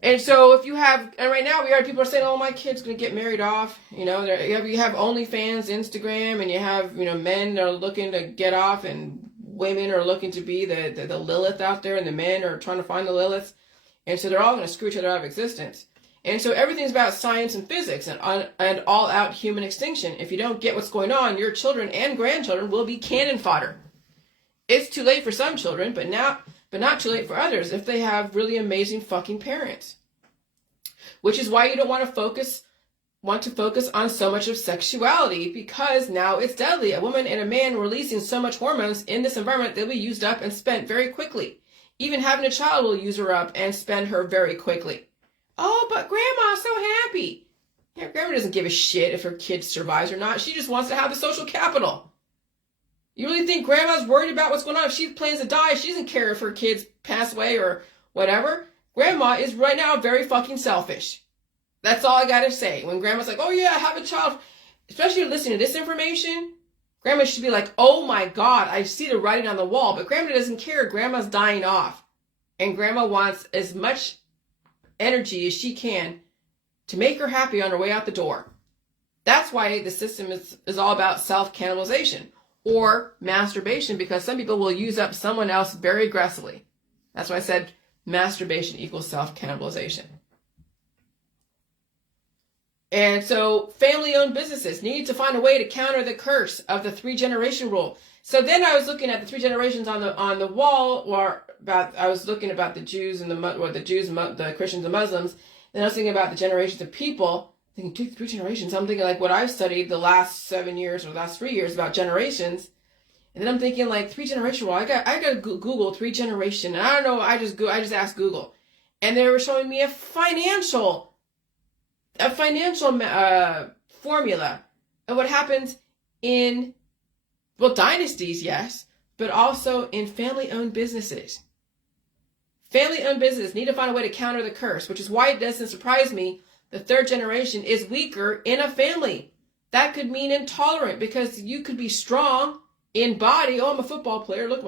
And so if you have, and right now people are saying, oh, my kid's going to get married off. You know, you have OnlyFans, Instagram, and you have, men that are looking to get off, and women are looking to be the Lilith out there, and the men are trying to find the Lilith. And so they're all going to screw each other out of existence. And so everything's about science and physics and all out human extinction. If you don't get what's going on, your children and grandchildren will be cannon fodder. It's too late for some children, but not too late for others if they have really amazing fucking parents. Which is why you don't want to focus on so much of sexuality, because now it's deadly. A woman and a man releasing so much hormones in this environment, they'll be used up and spent very quickly. Even having a child will use her up and spend her very quickly. Oh, but grandma's so happy. Yeah, grandma doesn't give a shit if her kid survives or not. She just wants to have the social capital. You really think grandma's worried about what's going on? If she plans to die, she doesn't care if her kids pass away or whatever. Grandma is right now very fucking selfish. That's all I gotta say. When grandma's like, oh yeah, I have a child, especially listening to this information, grandma should be like, oh my God, I see the writing on the wall. But grandma doesn't care. Grandma's dying off. And grandma wants as much energy as she can to make her happy on her way out the door. That's why the system is all about self-cannibalization or masturbation, because some people will use up someone else very aggressively. That's why I said masturbation equals self-cannibalization. And so family-owned businesses need to find a way to counter the curse of the 3-generation rule. So then I was looking at the 3 generations on the wall, or I was looking about the Jews and the Christians and Muslims. Then I was thinking about the generations of people, thinking 3 generations. I'm thinking like what I've studied the last 7 years or the last 3 years about generations. And then I'm thinking like 3-generation rule. I got to Google 3-generation. And I don't know. I just asked Google, and they were showing me a financial formula of what happens in, well, dynasties, yes, but also in family-owned businesses. Family-owned businesses need to find a way to counter the curse, which is why it doesn't surprise me the 3rd generation is weaker in a family. That could mean intolerant, because you could be strong in body. Oh, I'm a football player. Look,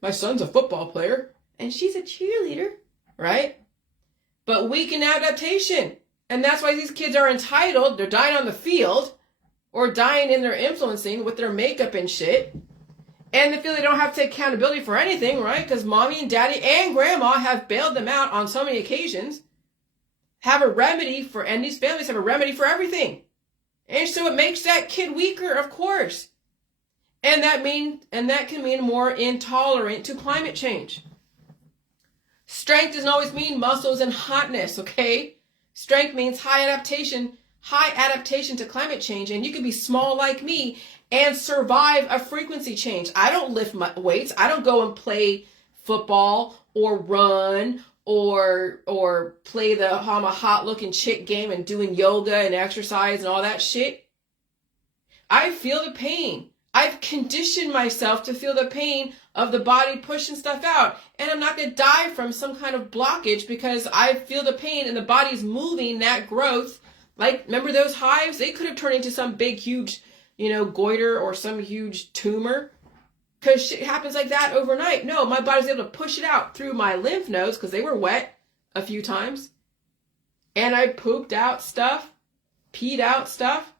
my son's a football player, and she's a cheerleader, right? But weak in adaptation. And that's why these kids are entitled. They're dying on the field or dying in their influencing with their makeup and shit. And they feel they don't have to take accountability for anything, right? Because mommy and daddy and grandma have bailed them out on so many occasions. Have a remedy for, and these families have a remedy for everything. And so it makes that kid weaker, of course. And that can mean more intolerant to climate change. Strength doesn't always mean muscles and hotness, okay? Strength means high adaptation to climate change. And you can be small like me and survive a frequency change. I don't lift weights. I don't go and play football or run or play the I'm a hot looking chick game and doing yoga and exercise and all that shit. I feel the pain. I've conditioned myself to feel the pain of the body pushing stuff out. And I'm not going to die from some kind of blockage because I feel the pain and the body's moving that growth. Like, remember those hives? They could have turned into some big, huge, goiter or some huge tumor. Because shit happens like that overnight. No, my body's able to push it out through my lymph nodes because they were wet a few times. And I pooped out stuff, peed out stuff.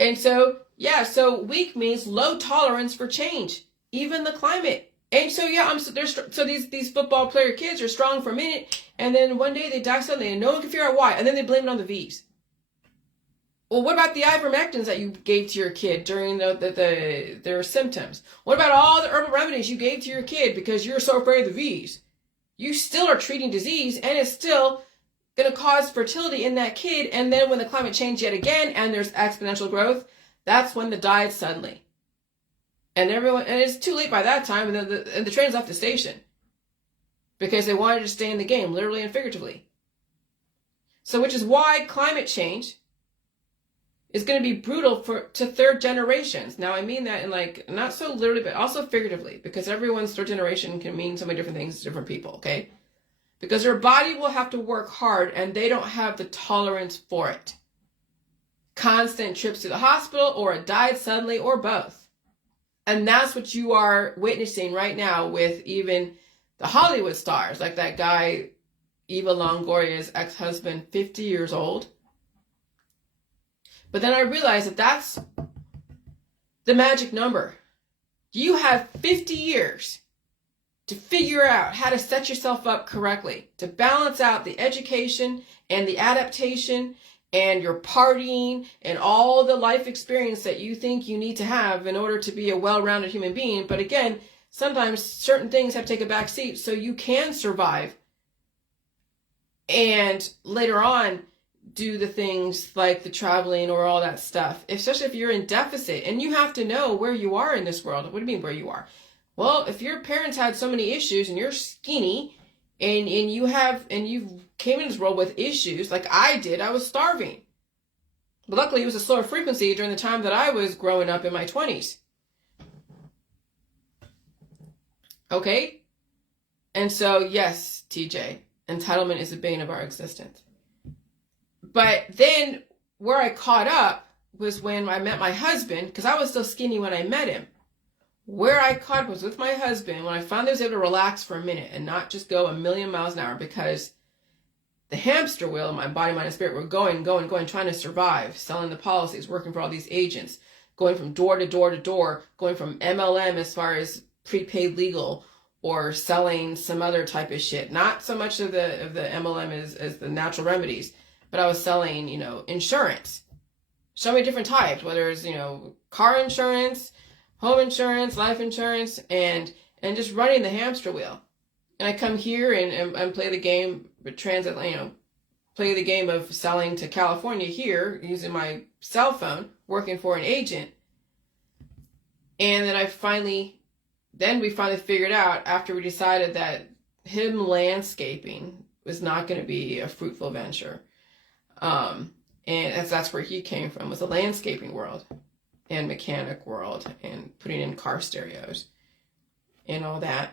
And so, so weak means low tolerance for change, even the climate. And so, these football player kids are strong for a minute, and then one day they die suddenly, and no one can figure out why, and then they blame it on the V's. Well, what about the ivermectins that you gave to your kid during their symptoms? What about all the herbal remedies you gave to your kid because you're so afraid of the V's? You still are treating disease, and it's still going to cause fertility in that kid. And then when the climate change yet again and there's exponential growth, that's when the died suddenly. And it's too late by that time. And the train's left the station because they wanted to stay in the game, literally and figuratively. So, which is why climate change is going to be brutal to 3rd generations. Now, I mean that in not so literally, but also figuratively, because everyone's 3rd generation can mean so many different things to different people, okay? Because their body will have to work hard and they don't have the tolerance for it. Constant trips to the hospital or a died suddenly or both. And that's what you are witnessing right now with even the Hollywood stars, like that guy, Eva Longoria's ex-husband, 50 years old. But then I realized that that's the magic number. You have 50 years to figure out how to set yourself up correctly, to balance out the education and the adaptation and your partying and all the life experience that you think you need to have in order to be a well-rounded human being. But again, sometimes certain things have to take a back seat so you can survive. And later on, do the things like the traveling or all that stuff, especially if you're in deficit. And you have to know where you are in this world. What do you mean where you are? Well, if your parents had so many issues and you're skinny and you came in this world with issues like I did, I was starving. But luckily it was a slower frequency during the time that I was growing up in my 20s. Okay? And so, yes, TJ, entitlement is the bane of our existence. But then where I caught up was when I met my husband, because I was still skinny when I met him. Where I caught up was with my husband when I finally was able to relax for a minute and not just go a million miles an hour, because the hamster wheel of my body, mind, and spirit were going, trying to survive, selling the policies, working for all these agents, going from door to door to door, going from MLM as far as prepaid legal, or selling some other type of shit. Not so much of the MLM as the natural remedies, but I was selling, insurance. So many different types, whether it's, car insurance, home insurance, life insurance, and just running the hamster wheel. And I come here and play the game, play the game of selling to California here using my cell phone, working for an agent. And then we finally figured out, after we decided that him landscaping was not going to be a fruitful venture. And that's where he came from, was the landscaping world and mechanic world and putting in car stereos and all that.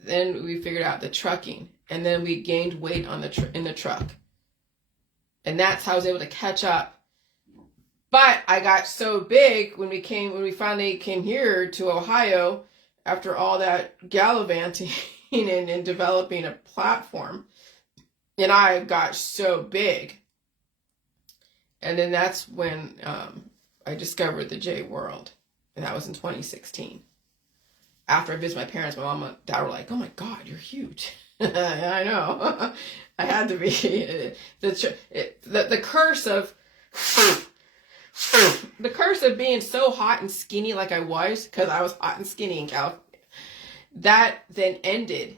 Then we figured out the trucking, and then we gained weight in the truck. And that's how I was able to catch up. But I got so big when we finally came here to Ohio, after all that gallivanting and developing a platform. And I got so big. And then that's when I discovered the J world. And that was in 2016. After I visited my parents, my mom and dad were like, "Oh my God, you're huge." I know. I had to be. The curse of... The curse of being so hot and skinny like I was, because I was hot and skinny in California, that then ended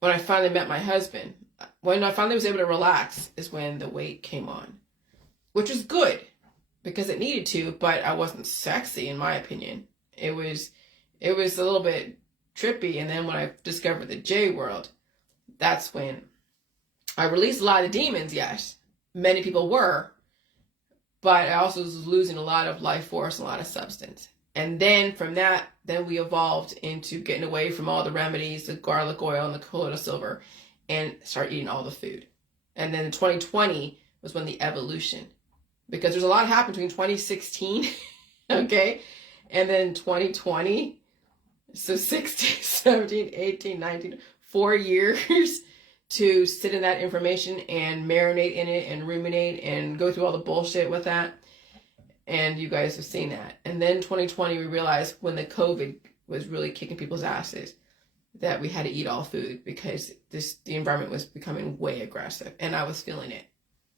when I finally met my husband. When I finally was able to relax is when the weight came on, which was good because it needed to, but I wasn't sexy in my opinion. It was a little bit trippy. And then when I discovered the J world, that's when I released a lot of the demons. Yes, many people were. But I also was losing a lot of life force, a lot of substance. And then from that, then we evolved into getting away from all the remedies, the garlic oil and the colloidal silver, and start eating all the food. And then 2020 was when the evolution, because there's a lot happened between 2016, okay, and then 2020. So 16, 17, 18, 19, 4 years to sit in that information and marinate in it and ruminate and go through all the bullshit with that. And you guys have seen that. And then 2020, we realized when the COVID was really kicking people's asses that we had to eat all food because the environment was becoming way aggressive. And I was feeling it.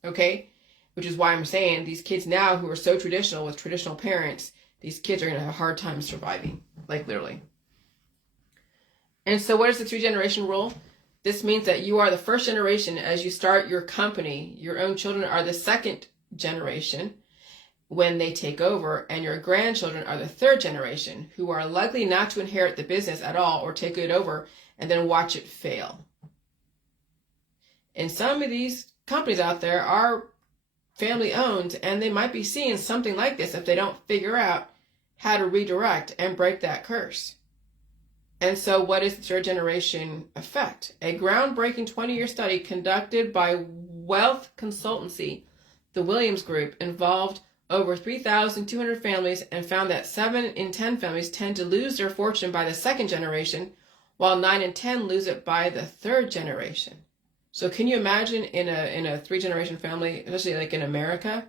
Okay? Which is why I'm saying these kids now who are so traditional with traditional parents, these kids are going to have a hard time surviving. Like literally. And so what is the 3-generation rule? This means that you are the first generation as you start your company. Your own children are the second generation when they take over, and your grandchildren are the 3rd generation who are likely not to inherit the business at all or take it over and then watch it fail. And some of these companies out there are family owned, and they might be seeing something like this if they don't figure out how to redirect and break that curse. And so what is the 3rd generation effect? A groundbreaking 20-year study conducted by wealth consultancy, the Williams Group, involved over 3,200 families and found that 7 in 10 families tend to lose their fortune by the 2nd generation, while 9 in 10 lose it by the 3rd generation. So can you imagine in a 3-generation family, especially like in America,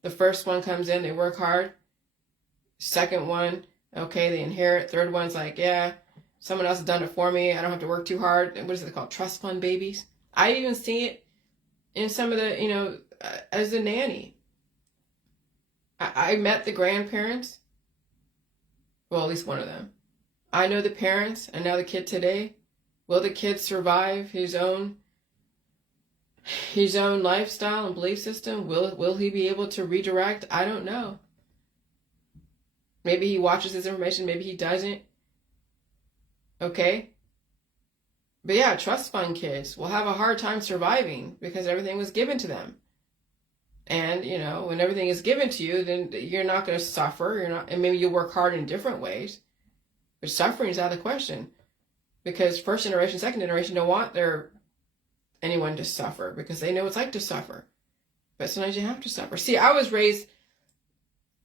the first one comes in, they work hard, second one, okay, they inherit. 3rd one's like, yeah, someone else has done it for me. I don't have to work too hard. What is it called? Trust fund babies. I even see it in some of the, as a nanny. I met the grandparents. Well, at least one of them. I know the parents and now the kid today. Will the kid survive his own lifestyle and belief system? Will he be able to redirect? I don't know. Maybe he watches this information, maybe he doesn't. Okay? But yeah, trust fund kids will have a hard time surviving because everything was given to them. And, when everything is given to you, then you're not going to suffer. And maybe you'll work hard in different ways. But suffering is out of the question. Because 1st generation, 2nd generation don't want anyone to suffer because they know what it's like to suffer. But sometimes you have to suffer. See, I was raised...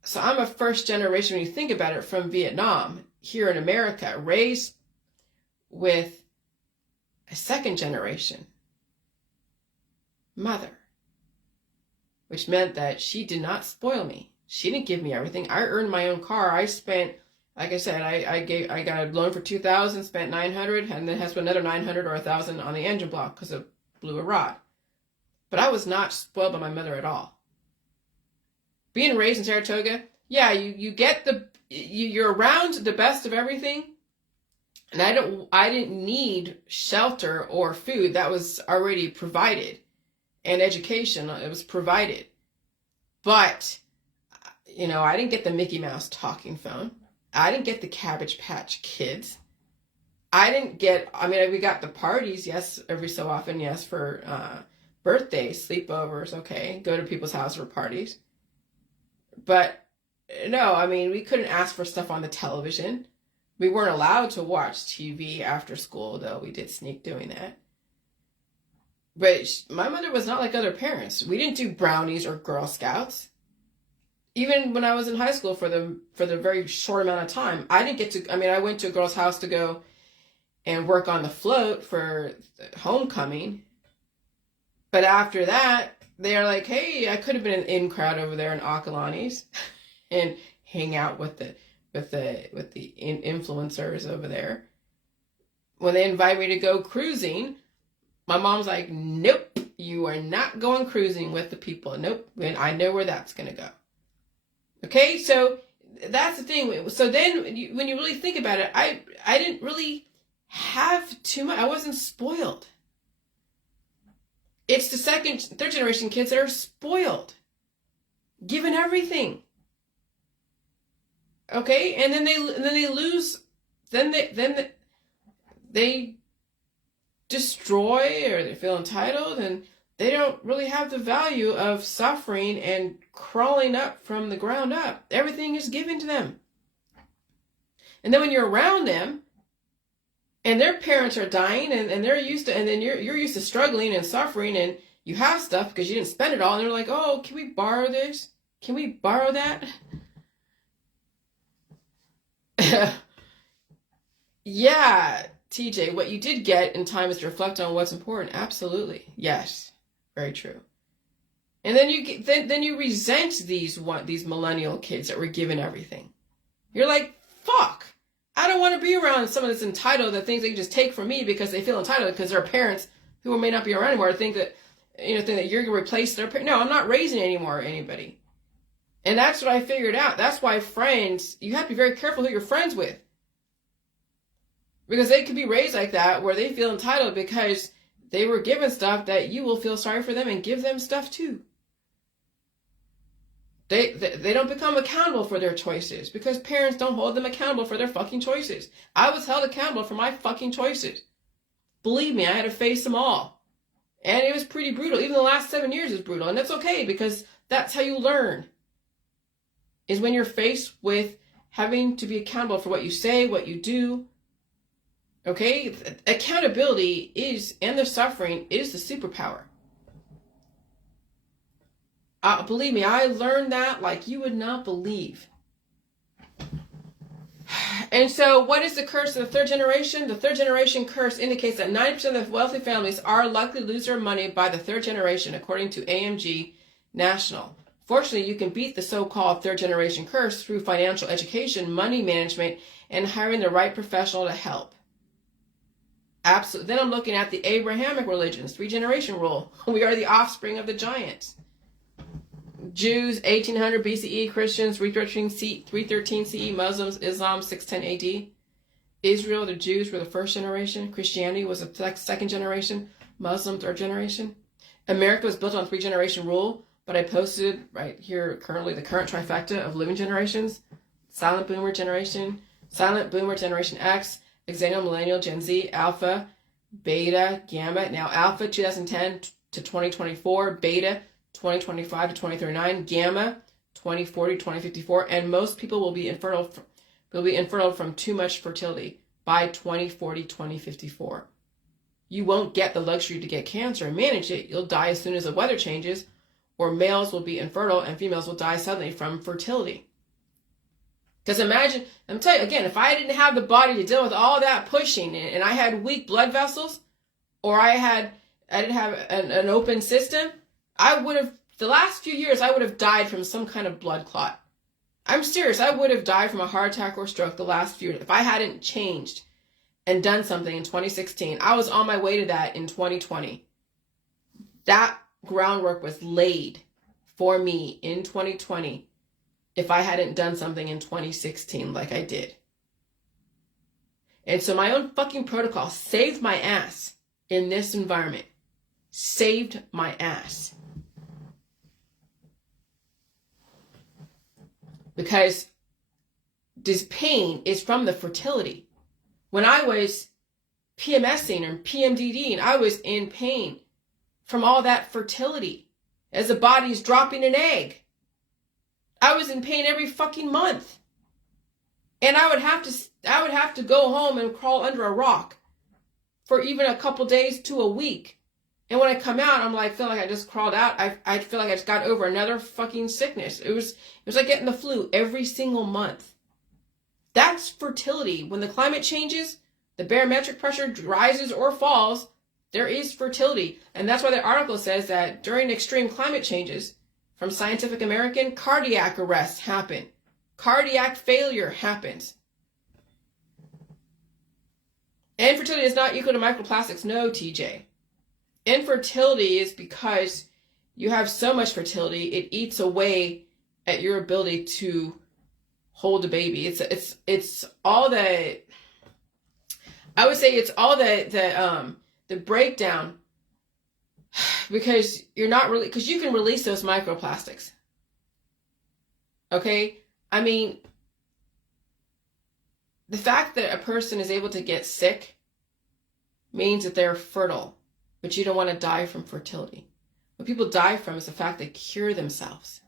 So I'm a 1st generation, when you think about it, from Vietnam, here in America, raised with a 2nd generation mother, which meant that she did not spoil me. She didn't give me everything. I earned my own car. I spent Like I said, I got a loan for 2,000, spent 900, and then has to put another 900 or 1,000 on the engine block because it blew a rod. But I was not spoiled by my mother at all. Being raised in Saratoga, yeah, you get you're around the best of everything. And I didn't need shelter or food. That was already provided. And education, it was provided. But, I didn't get the Mickey Mouse talking phone. I didn't get the Cabbage Patch Kids. We got the parties, yes, every so often, yes, for birthdays, sleepovers, okay, go to people's house for parties. But, no, we couldn't ask for stuff on the television. We weren't allowed to watch TV after school, though we did sneak doing that. But my mother was not like other parents. We didn't do brownies or Girl Scouts. Even when I was in high school for the very short amount of time, I didn't get to, I went to a girl's house to go and work on the float for homecoming. But after that, they're like, hey, I could have been an in crowd over there in Akalani's and hang out with the influencers over there. When they invite me to go cruising, my mom's like, nope, you are not going cruising with the people. Nope, and I know where that's going to go. Okay, so that's the thing. So then when you really think about it, I didn't really have too much. I wasn't spoiled. It's the third generation kids that are spoiled, given everything. Okay, and then they lose. Then they destroy, or they feel entitled, and they don't really have the value of suffering and crawling up from the ground up. Everything is given to them. And then when you're around them, and their parents are dying, and they're used to, and then you're used to struggling and suffering, and you have stuff because you didn't spend it all, and they're like, oh, can we borrow this? Can we borrow that? Yeah, TJ, what you did get in time is to reflect on what's important. Absolutely. Yes. Very true. And then you resent these millennial kids that were given everything. You're like, fuck. I don't want to be around someone that's entitled, that thinks they can just take from me because they feel entitled because their parents, who may not be around anymore, think that you're going to replace their parents. No, I'm not raising anybody. And that's what I figured out. That's why friends, you have to be very careful who you're friends with. Because they could be raised like that, where they feel entitled because they were given stuff that you will feel sorry for them and give them stuff too. They don't become accountable for their choices because parents don't hold them accountable for their fucking choices. I was held accountable for my fucking choices. Believe me, I had to face them all. And it was pretty brutal. Even the last 7 years is brutal. And that's okay, because that's how you learn. Is when you're faced with having to be accountable for what you say, what you do. Okay? Accountability is, and the suffering is the superpower. Believe me, I learned that like you would not believe. And so what is the curse of the third generation? The third generation curse indicates that 90% of wealthy families are likely to lose their money by the third generation, according to AMG National. Fortunately, you can beat the so-called third generation curse through financial education, money management, and hiring the right professional to help. Absolutely. Then I'm looking at the Abrahamic religions, three-generation rule. We are the offspring of the giants. Jews, 1800 BCE, Christians, 313 CE, Muslims, Islam, 610 AD. Israel, the Jews were the first generation. Christianity was the second generation. Muslim, third generation. America was built on three-generation rule, but I posted right here currently the current trifecta of living generations. Silent Boomer generation, Silent Boomer Generation X, Xennial Millennial, Gen Z, Alpha, Beta, Gamma. Now Alpha 2010 to 2024, Beta 2025 to 2039, Gamma 2040 to 2054, and most people will be infertile from too much fertility by 2040 2054. You won't get the luxury to get cancer and manage it. You'll die as soon as the weather changes, or males will be infertile and females will die suddenly from fertility. Because imagine, I'm telling you again, if I didn't have the body to deal with all that pushing, and I had weak blood vessels, or I didn't have an open system, the last few years, I would have died from some kind of blood clot. I'm serious. I would have died from a heart attack or stroke the last few years if I hadn't changed and done something in 2016. I was on my way to that in 2020. That groundwork was laid for me in 2020 if I hadn't done something in 2016 like I did. And so my own fucking protocol saved my ass in this environment. Saved my ass. Because this pain is from the fertility. When I was PMSing or PMDDing, I was in pain from all that fertility as the body's dropping an egg. I was in pain every fucking month. And I would have to go home and crawl under a rock for even a couple days to a week. And when I come out, I'm like, feel like I just crawled out. I feel like I just got over another fucking sickness. It was like getting the flu every single month. That's fertility. When the climate changes, the barometric pressure rises or falls, there is fertility. And that's why the article says that during extreme climate changes, from Scientific American, cardiac arrests happen. Cardiac failure happens. Infertility is not equal to microplastics. No, TJ. Infertility is because you have so much fertility, it eats away at your ability to hold a baby. It's all the, I would say it's all the breakdown, because you're not really, because you can release those microplastics. Okay? I mean, the fact that a person is able to get sick means that they're fertile, but you don't want to die from fertility. What people die from is the fact they cure themselves.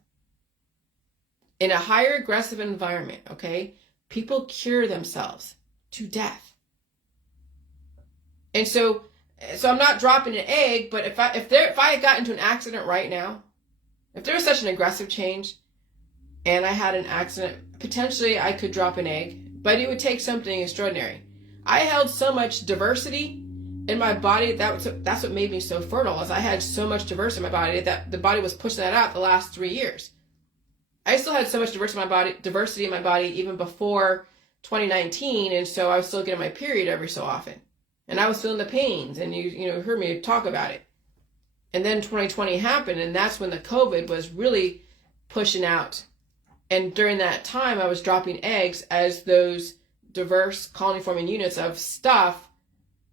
In a higher aggressive environment, okay, people cure themselves to death. And so I'm not dropping an egg, but if I got into an accident right now, if there was such an aggressive change and I had an accident, potentially I could drop an egg, but it would take something extraordinary. I held so much diversity in my body. That's what made me so fertile, is I had so much diversity in my body that the body was pushing that out the last 3 years. I still had so much diversity in my body even before 2019, and so I was still getting my period every so often. And I was feeling the pains, and you heard me talk about it. And then 2020 happened, and that's when the COVID was really pushing out. And during that time, I was dropping eggs as those diverse colony-forming units of stuff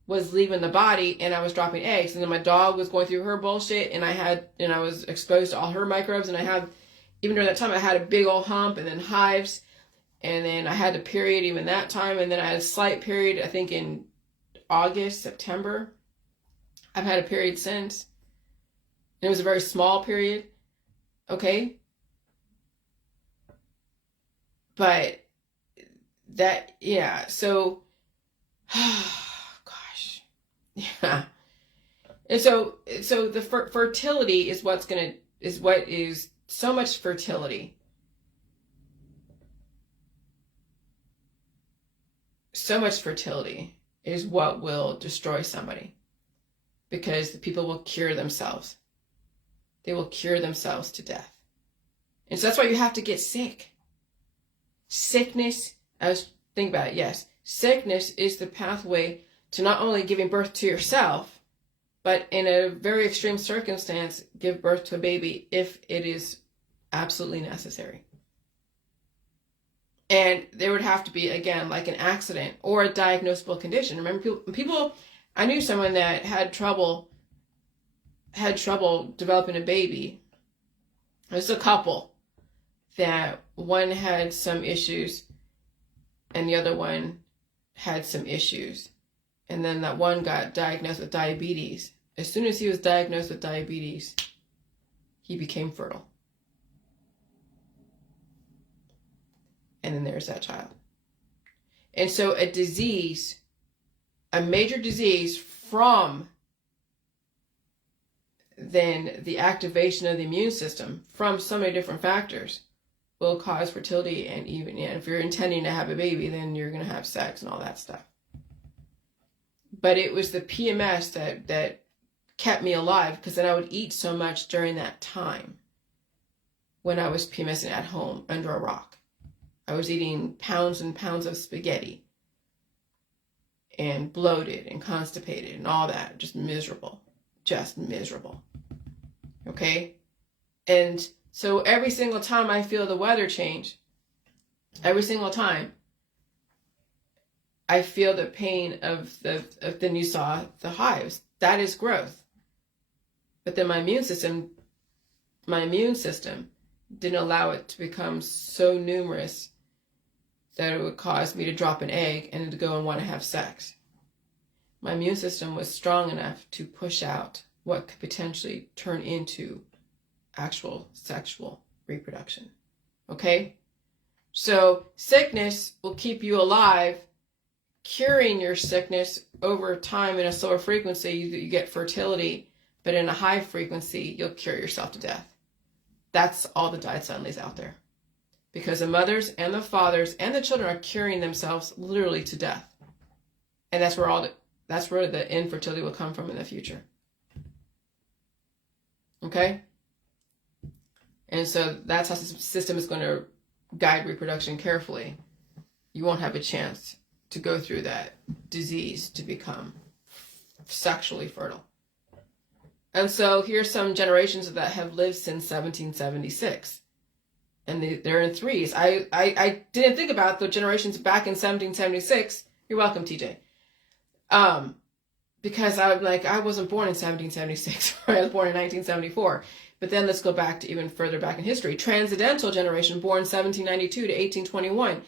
was leaving the body, and I was dropping eggs. And then my dog was going through her bullshit, and I was exposed to all her microbes, and even during that time, I had a big old hump, and then hives, and then I had a period even that time, and then I had a slight period, I think in August, September. I've had a period since. And it was a very small period. Okay? But that, yeah, so, gosh. Yeah. And so the fertility is what is so much fertility. So much fertility is what will destroy somebody, because the people will cure themselves. They will cure themselves to death. And so that's why you have to get sick. Sickness, think about it, yes. Sickness is the pathway to not only giving birth to yourself, but in a very extreme circumstance, give birth to a baby if it is absolutely necessary. And there would have to be, again, like an accident or a diagnosable condition. Remember, people, I knew someone that had trouble developing a baby. There's a couple that one had some issues and the other one had some issues. And then that one got diagnosed with diabetes. As soon as he was diagnosed with diabetes, he became fertile. And then there's that child. And so a major disease from then the activation of the immune system from so many different factors will cause fertility. And even if you're intending to have a baby, then you're going to have sex and all that stuff. But it was the PMS that kept me alive, because then I would eat so much during that time when I was PMSing at home under a rock. I was eating pounds and pounds of spaghetti and bloated and constipated and all that. Just miserable. Just miserable. Okay? And so every single time I feel the weather change, every single time, I feel the pain of then you saw the hives. That is growth. But then my immune system didn't allow it to become so numerous that it would cause me to drop an egg and to go and want to have sex. My immune system was strong enough to push out what could potentially turn into actual sexual reproduction. Okay? So sickness will keep you alive. Curing your sickness over time in a slower frequency, you get fertility, but in a high frequency, you'll cure yourself to death. That's all the diet suddenlies out there. Because the mothers and the fathers and the children are curing themselves literally to death. And that's where the infertility will come from in the future. Okay? And so that's how the system is going to guide reproduction carefully. You won't have a chance to go through that disease to become sexually fertile. And so here's some generations that have lived since 1776. And they're in threes. I didn't think about the generations back in 1776. You're welcome, TJ. Because I wasn't born in 1776. I was born in 1974. But then let's go back to even further back in history. Transcendental generation, born 1792 to 1821.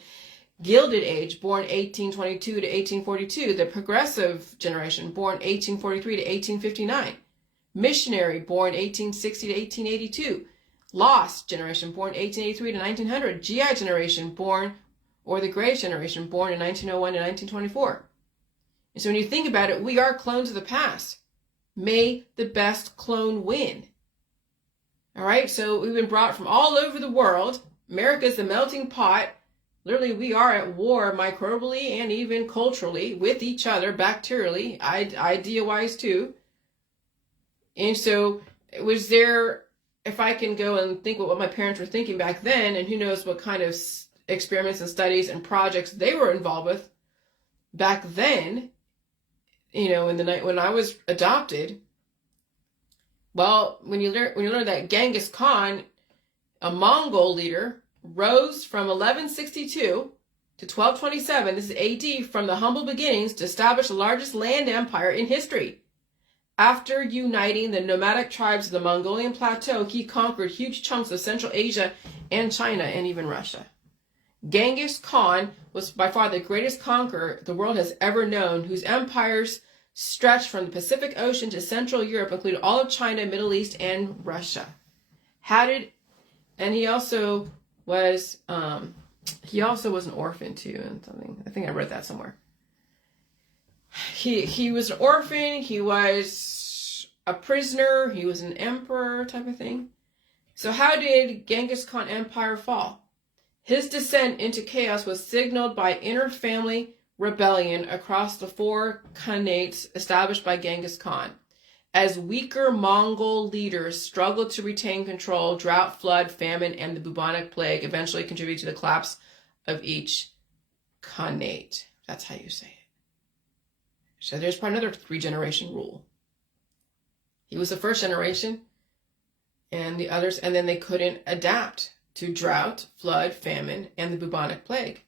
Gilded Age, born 1822 to 1842. The Progressive generation, born 1843 to 1859. Missionary, born 1860 to 1882. Lost generation, born 1883 to 1900. GI generation, born, or the Gray generation, born in 1901 to 1924. And so when you think about it, we are clones of the past. May the best clone win. All right, so we've been brought from all over the world. America is the melting pot. Literally, we are at war microbially and even culturally with each other, bacterially, idea-wise too. And so was there, if I can go and think what my parents were thinking back then, and who knows what kind of experiments and studies and projects they were involved with back then, in the night when I was adopted. Well, when you learn that Genghis Khan, a Mongol leader, rose from 1162 to 1227, this is AD, from the humble beginnings to establish the largest land empire in history. After uniting the nomadic tribes of the Mongolian plateau, he conquered huge chunks of Central Asia and China and even Russia. Genghis Khan was by far the greatest conqueror the world has ever known, whose empires stretched from the Pacific Ocean to Central Europe, including all of China, Middle East, and Russia. And he also was an orphan too, and something. I think I read that somewhere. He was an orphan. He was a prisoner. He was an emperor type of thing. So how did Genghis Khan Empire fall? His descent into chaos was signaled by inter-family rebellion across the four khanates established by Genghis Khan. As weaker Mongol leaders struggled to retain control, drought, flood, famine, and the bubonic plague eventually contributed to the collapse of each khanate. That's how you say it. So there's probably another 3-generation rule. He was the first generation, and the others, and then they couldn't adapt to drought, flood, famine, and the bubonic plague.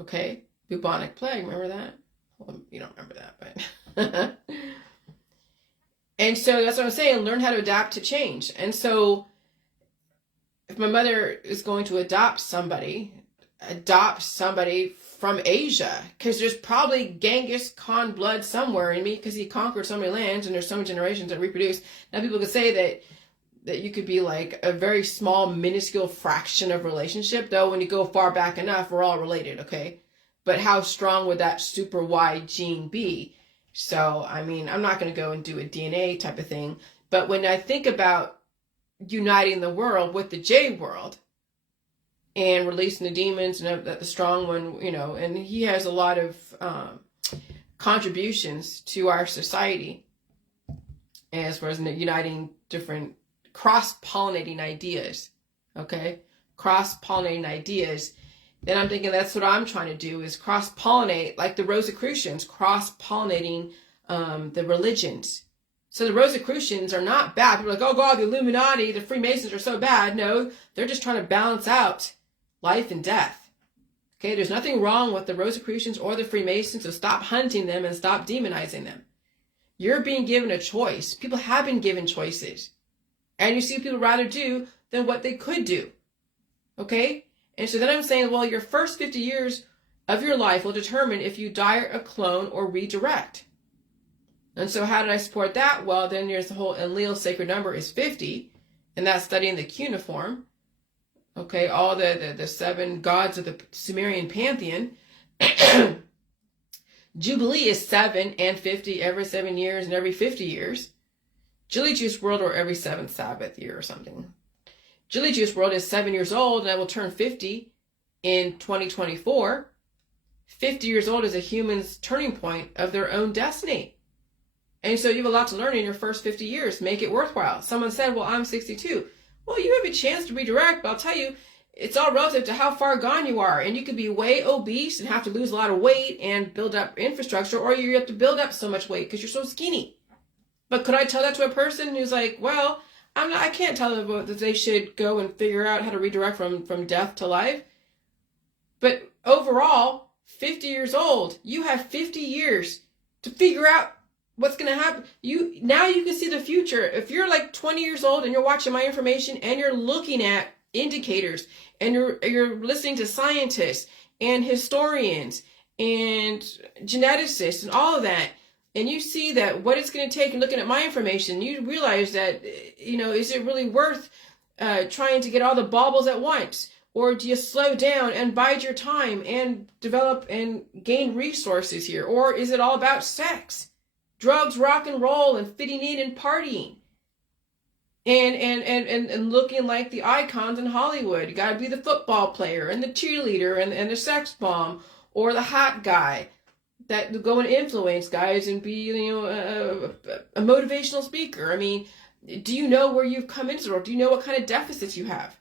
Okay? Bubonic plague, remember that? Well, you don't remember that, but... And so that's what I'm saying, learn how to adapt to change. And so if my mother is going to adopt somebody from Asia, because there's probably Genghis Khan blood somewhere in me because he conquered so many lands and there's so many generations that reproduce. Now people could say that you could be like a very small, minuscule fraction of relationship, though when you go far back enough, we're all related, okay? But how strong would that super Y gene be? So, I mean, I'm not going to go and do a DNA type of thing. But when I think about uniting the world with the J world and releasing the demons and the strong one, and he has a lot of contributions to our society as far as uniting different cross-pollinating ideas, okay? Cross-pollinating ideas. then I'm thinking that's what I'm trying to do, is cross-pollinate, like the Rosicrucians, cross-pollinating the religions. So the Rosicrucians are not bad. People are like, oh God, the Illuminati, the Freemasons are so bad. No, they're just trying to balance out life and death. Okay, there's nothing wrong with the Rosicrucians or the Freemasons, so stop hunting them and stop demonizing them. You're being given a choice. People have been given choices. And you see what people rather do than what they could do. Okay? And so then I'm saying, well, your first 50 years of your life will determine if you die a clone or redirect. And so how did I support that? Well, then there's the whole Enlil sacred number is 50, and that's studying the cuneiform. Okay, all the 7 gods of the Sumerian pantheon. Jubilee is 7 and 50 every 7 years and every 50 years. Julie Juice World, or every 7th Sabbath year or something. Julie Juice World is 7 years old, and I will turn 50 in 2024. 50 years old is a human's turning point of their own destiny. And so you have a lot to learn in your first 50 years. Make it worthwhile. Someone said, well, I'm 62. Well, you have a chance to redirect, but I'll tell you, it's all relative to how far gone you are. And you could be way obese and have to lose a lot of weight and build up infrastructure, or you have to build up so much weight because you're so skinny. But could I tell that to a person who's like, well, I can't tell them that they should go and figure out how to redirect from death to life. But overall, 50 years old, you have 50 years to figure out what's going to happen. Now you can see the future. If you're like 20 years old and you're watching my information and you're looking at indicators and you're listening to scientists and historians and geneticists and all of that, and you see that what it's going to take, and looking at my information, you realize that, is it really worth trying to get all the baubles at once? Or do you slow down and bide your time and develop and gain resources here? Or is it all about sex, drugs, rock and roll, and fitting in and partying? And looking like the icons in Hollywood. You got to be the football player and the cheerleader and the sex bomb, or the hot guy that go and influence guys and be, a motivational speaker. I mean, do you know where you've come into the world? Do you know what kind of deficits you have?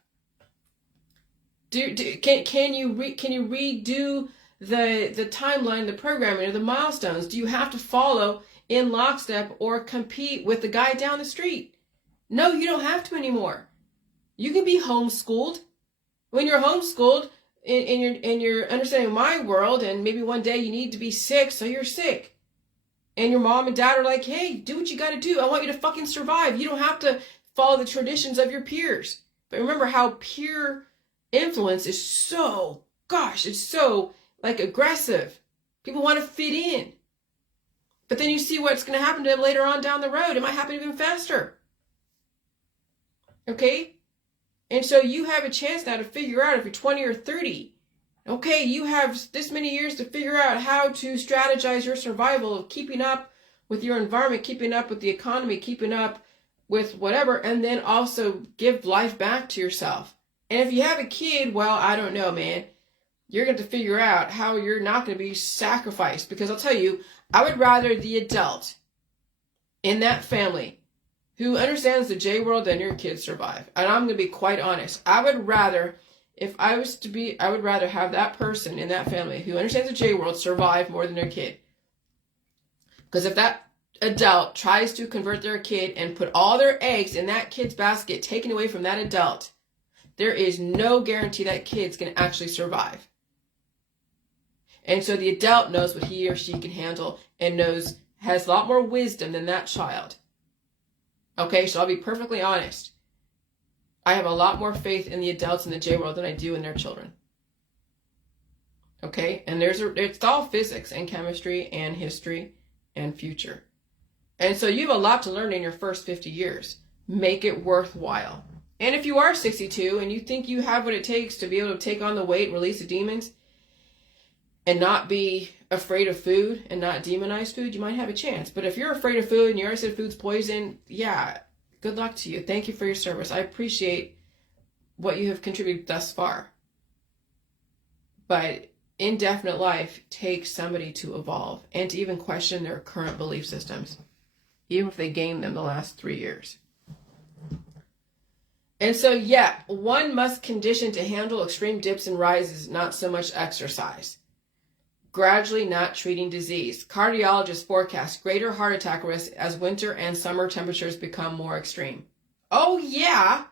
Can you redo the timeline, the programming, or the milestones? Do you have to follow in lockstep or compete with the guy down the street? No, you don't have to anymore. You can be homeschooled. When you're homeschooled, and you're understanding my world, and maybe one day you need to be sick, so you're sick. And your mom and dad are like, hey, do what you got to do. I want you to fucking survive. You don't have to follow the traditions of your peers. But remember how peer influence is so, it's so like aggressive. People want to fit in. But then you see what's going to happen to them later on down the road. It might happen even faster. Okay? And so you have a chance now to figure out, if you're 20 or 30, okay, you have this many years to figure out how to strategize your survival of keeping up with your environment, keeping up with the economy, keeping up with whatever, and then also give life back to yourself. And if you have a kid, well, I don't know, man. You're going to figure out how you're not going to be sacrificed. Because I'll tell you, I would rather the adult in that family who understands the J world than your kids survive. And I'm going to be quite honest. I would rather have that person in that family who understands the J world survive more than their kid. Because if that adult tries to convert their kid and put all their eggs in that kid's basket, taken away from that adult, there is no guarantee that kid's going to actually survive. And so the adult knows what he or she can handle and has a lot more wisdom than that child. Okay, so I'll be perfectly honest. I have a lot more faith in the adults in the J world than I do in their children. Okay, and it's all physics and chemistry and history and future. And so you have a lot to learn in your first 50 years. Make it worthwhile. And if you are 62 and you think you have what it takes to be able to take on the weight, release the demons, and not be afraid of food and not demonize food, you might have a chance. But if you're afraid of food and you already said food's poison, yeah, good luck to you. Thank you for your service. I appreciate what you have contributed thus far. But indefinite life takes somebody to evolve and to even question their current belief systems, even if they gained them the last 3 years. And so, yeah, one must condition to handle extreme dips and rises, not so much exercise. Gradually not treating disease. Cardiologists forecast greater heart attack risk as winter and summer temperatures become more extreme. Oh, yeah.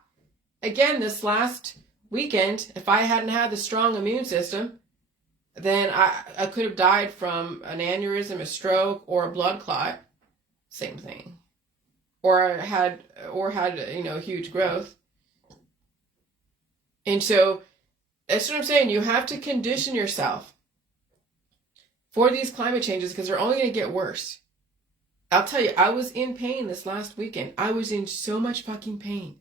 Again, this last weekend, if I hadn't had the strong immune system, then I could have died from an aneurysm, a stroke, or a blood clot. Same thing. Or had huge growth. And so that's what I'm saying. You have to condition yourself for these climate changes because they're only going to get worse. I'll tell you, I was in pain this last weekend. I was in so much fucking pain.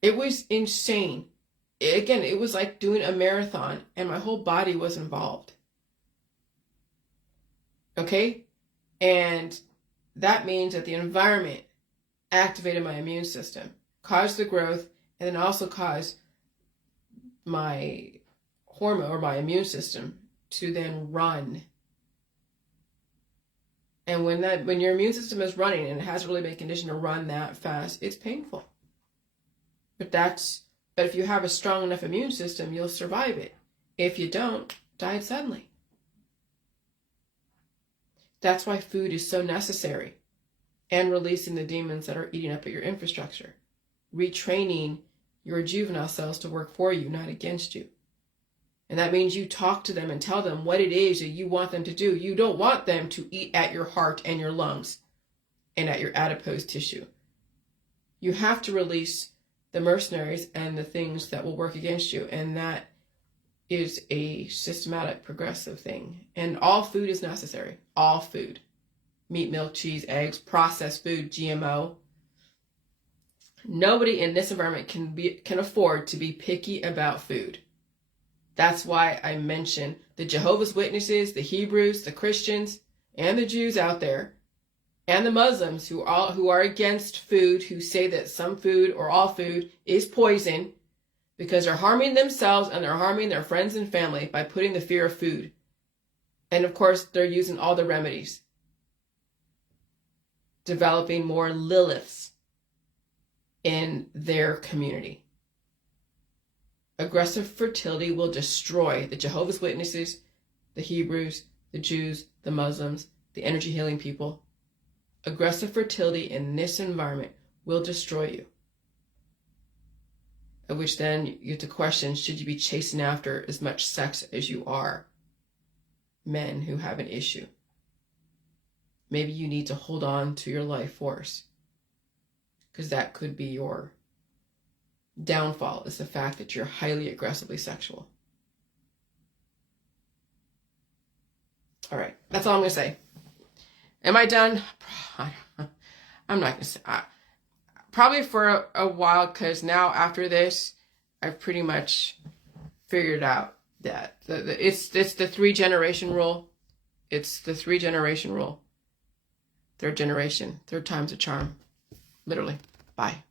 It was insane. Again, it was like doing a marathon and my whole body was involved. Okay? And that means that the environment activated my immune system, caused the growth, and then also caused my hormone or my immune system to then run. And when your immune system is running and it hasn't really been conditioned to run that fast, it's painful. But if you have a strong enough immune system, you'll survive it. If you don't, die suddenly. That's why food is so necessary. And releasing the demons that are eating up at your infrastructure. Retraining your juvenile cells to work for you, not against you. And that means you talk to them and tell them what it is that you want them to do. You don't want them to eat at your heart and your lungs and at your adipose tissue. You have to release the mercenaries and the things that will work against you. And that is a systematic, progressive thing. And all food is necessary. All food. Meat, milk, cheese, eggs, processed food, GMO. Nobody in this environment can afford to be picky about food. That's why I mention the Jehovah's Witnesses, the Hebrews, the Christians, and the Jews out there, and the Muslims who are against food, who say that some food or all food is poison because they're harming themselves and they're harming their friends and family by putting the fear of food. And of course, they're using all the remedies. Developing more Liliths in their community. Aggressive fertility will destroy the Jehovah's Witnesses, the Hebrews, the Jews, the Muslims, the energy healing people. Aggressive fertility in this environment will destroy you. At which then you have to question, should you be chasing after as much sex as you are men who have an issue? Maybe you need to hold on to your life force. Because that could be your downfall, is the fact that you're highly aggressively sexual. All right, that's all I'm going to say. Am I done? I'm not going to say. Probably for a while, because now after this, I've pretty much figured out that it's the 3-generation rule. It's the 3-generation rule. 3rd generation, 3rd time's a charm. Literally. Bye.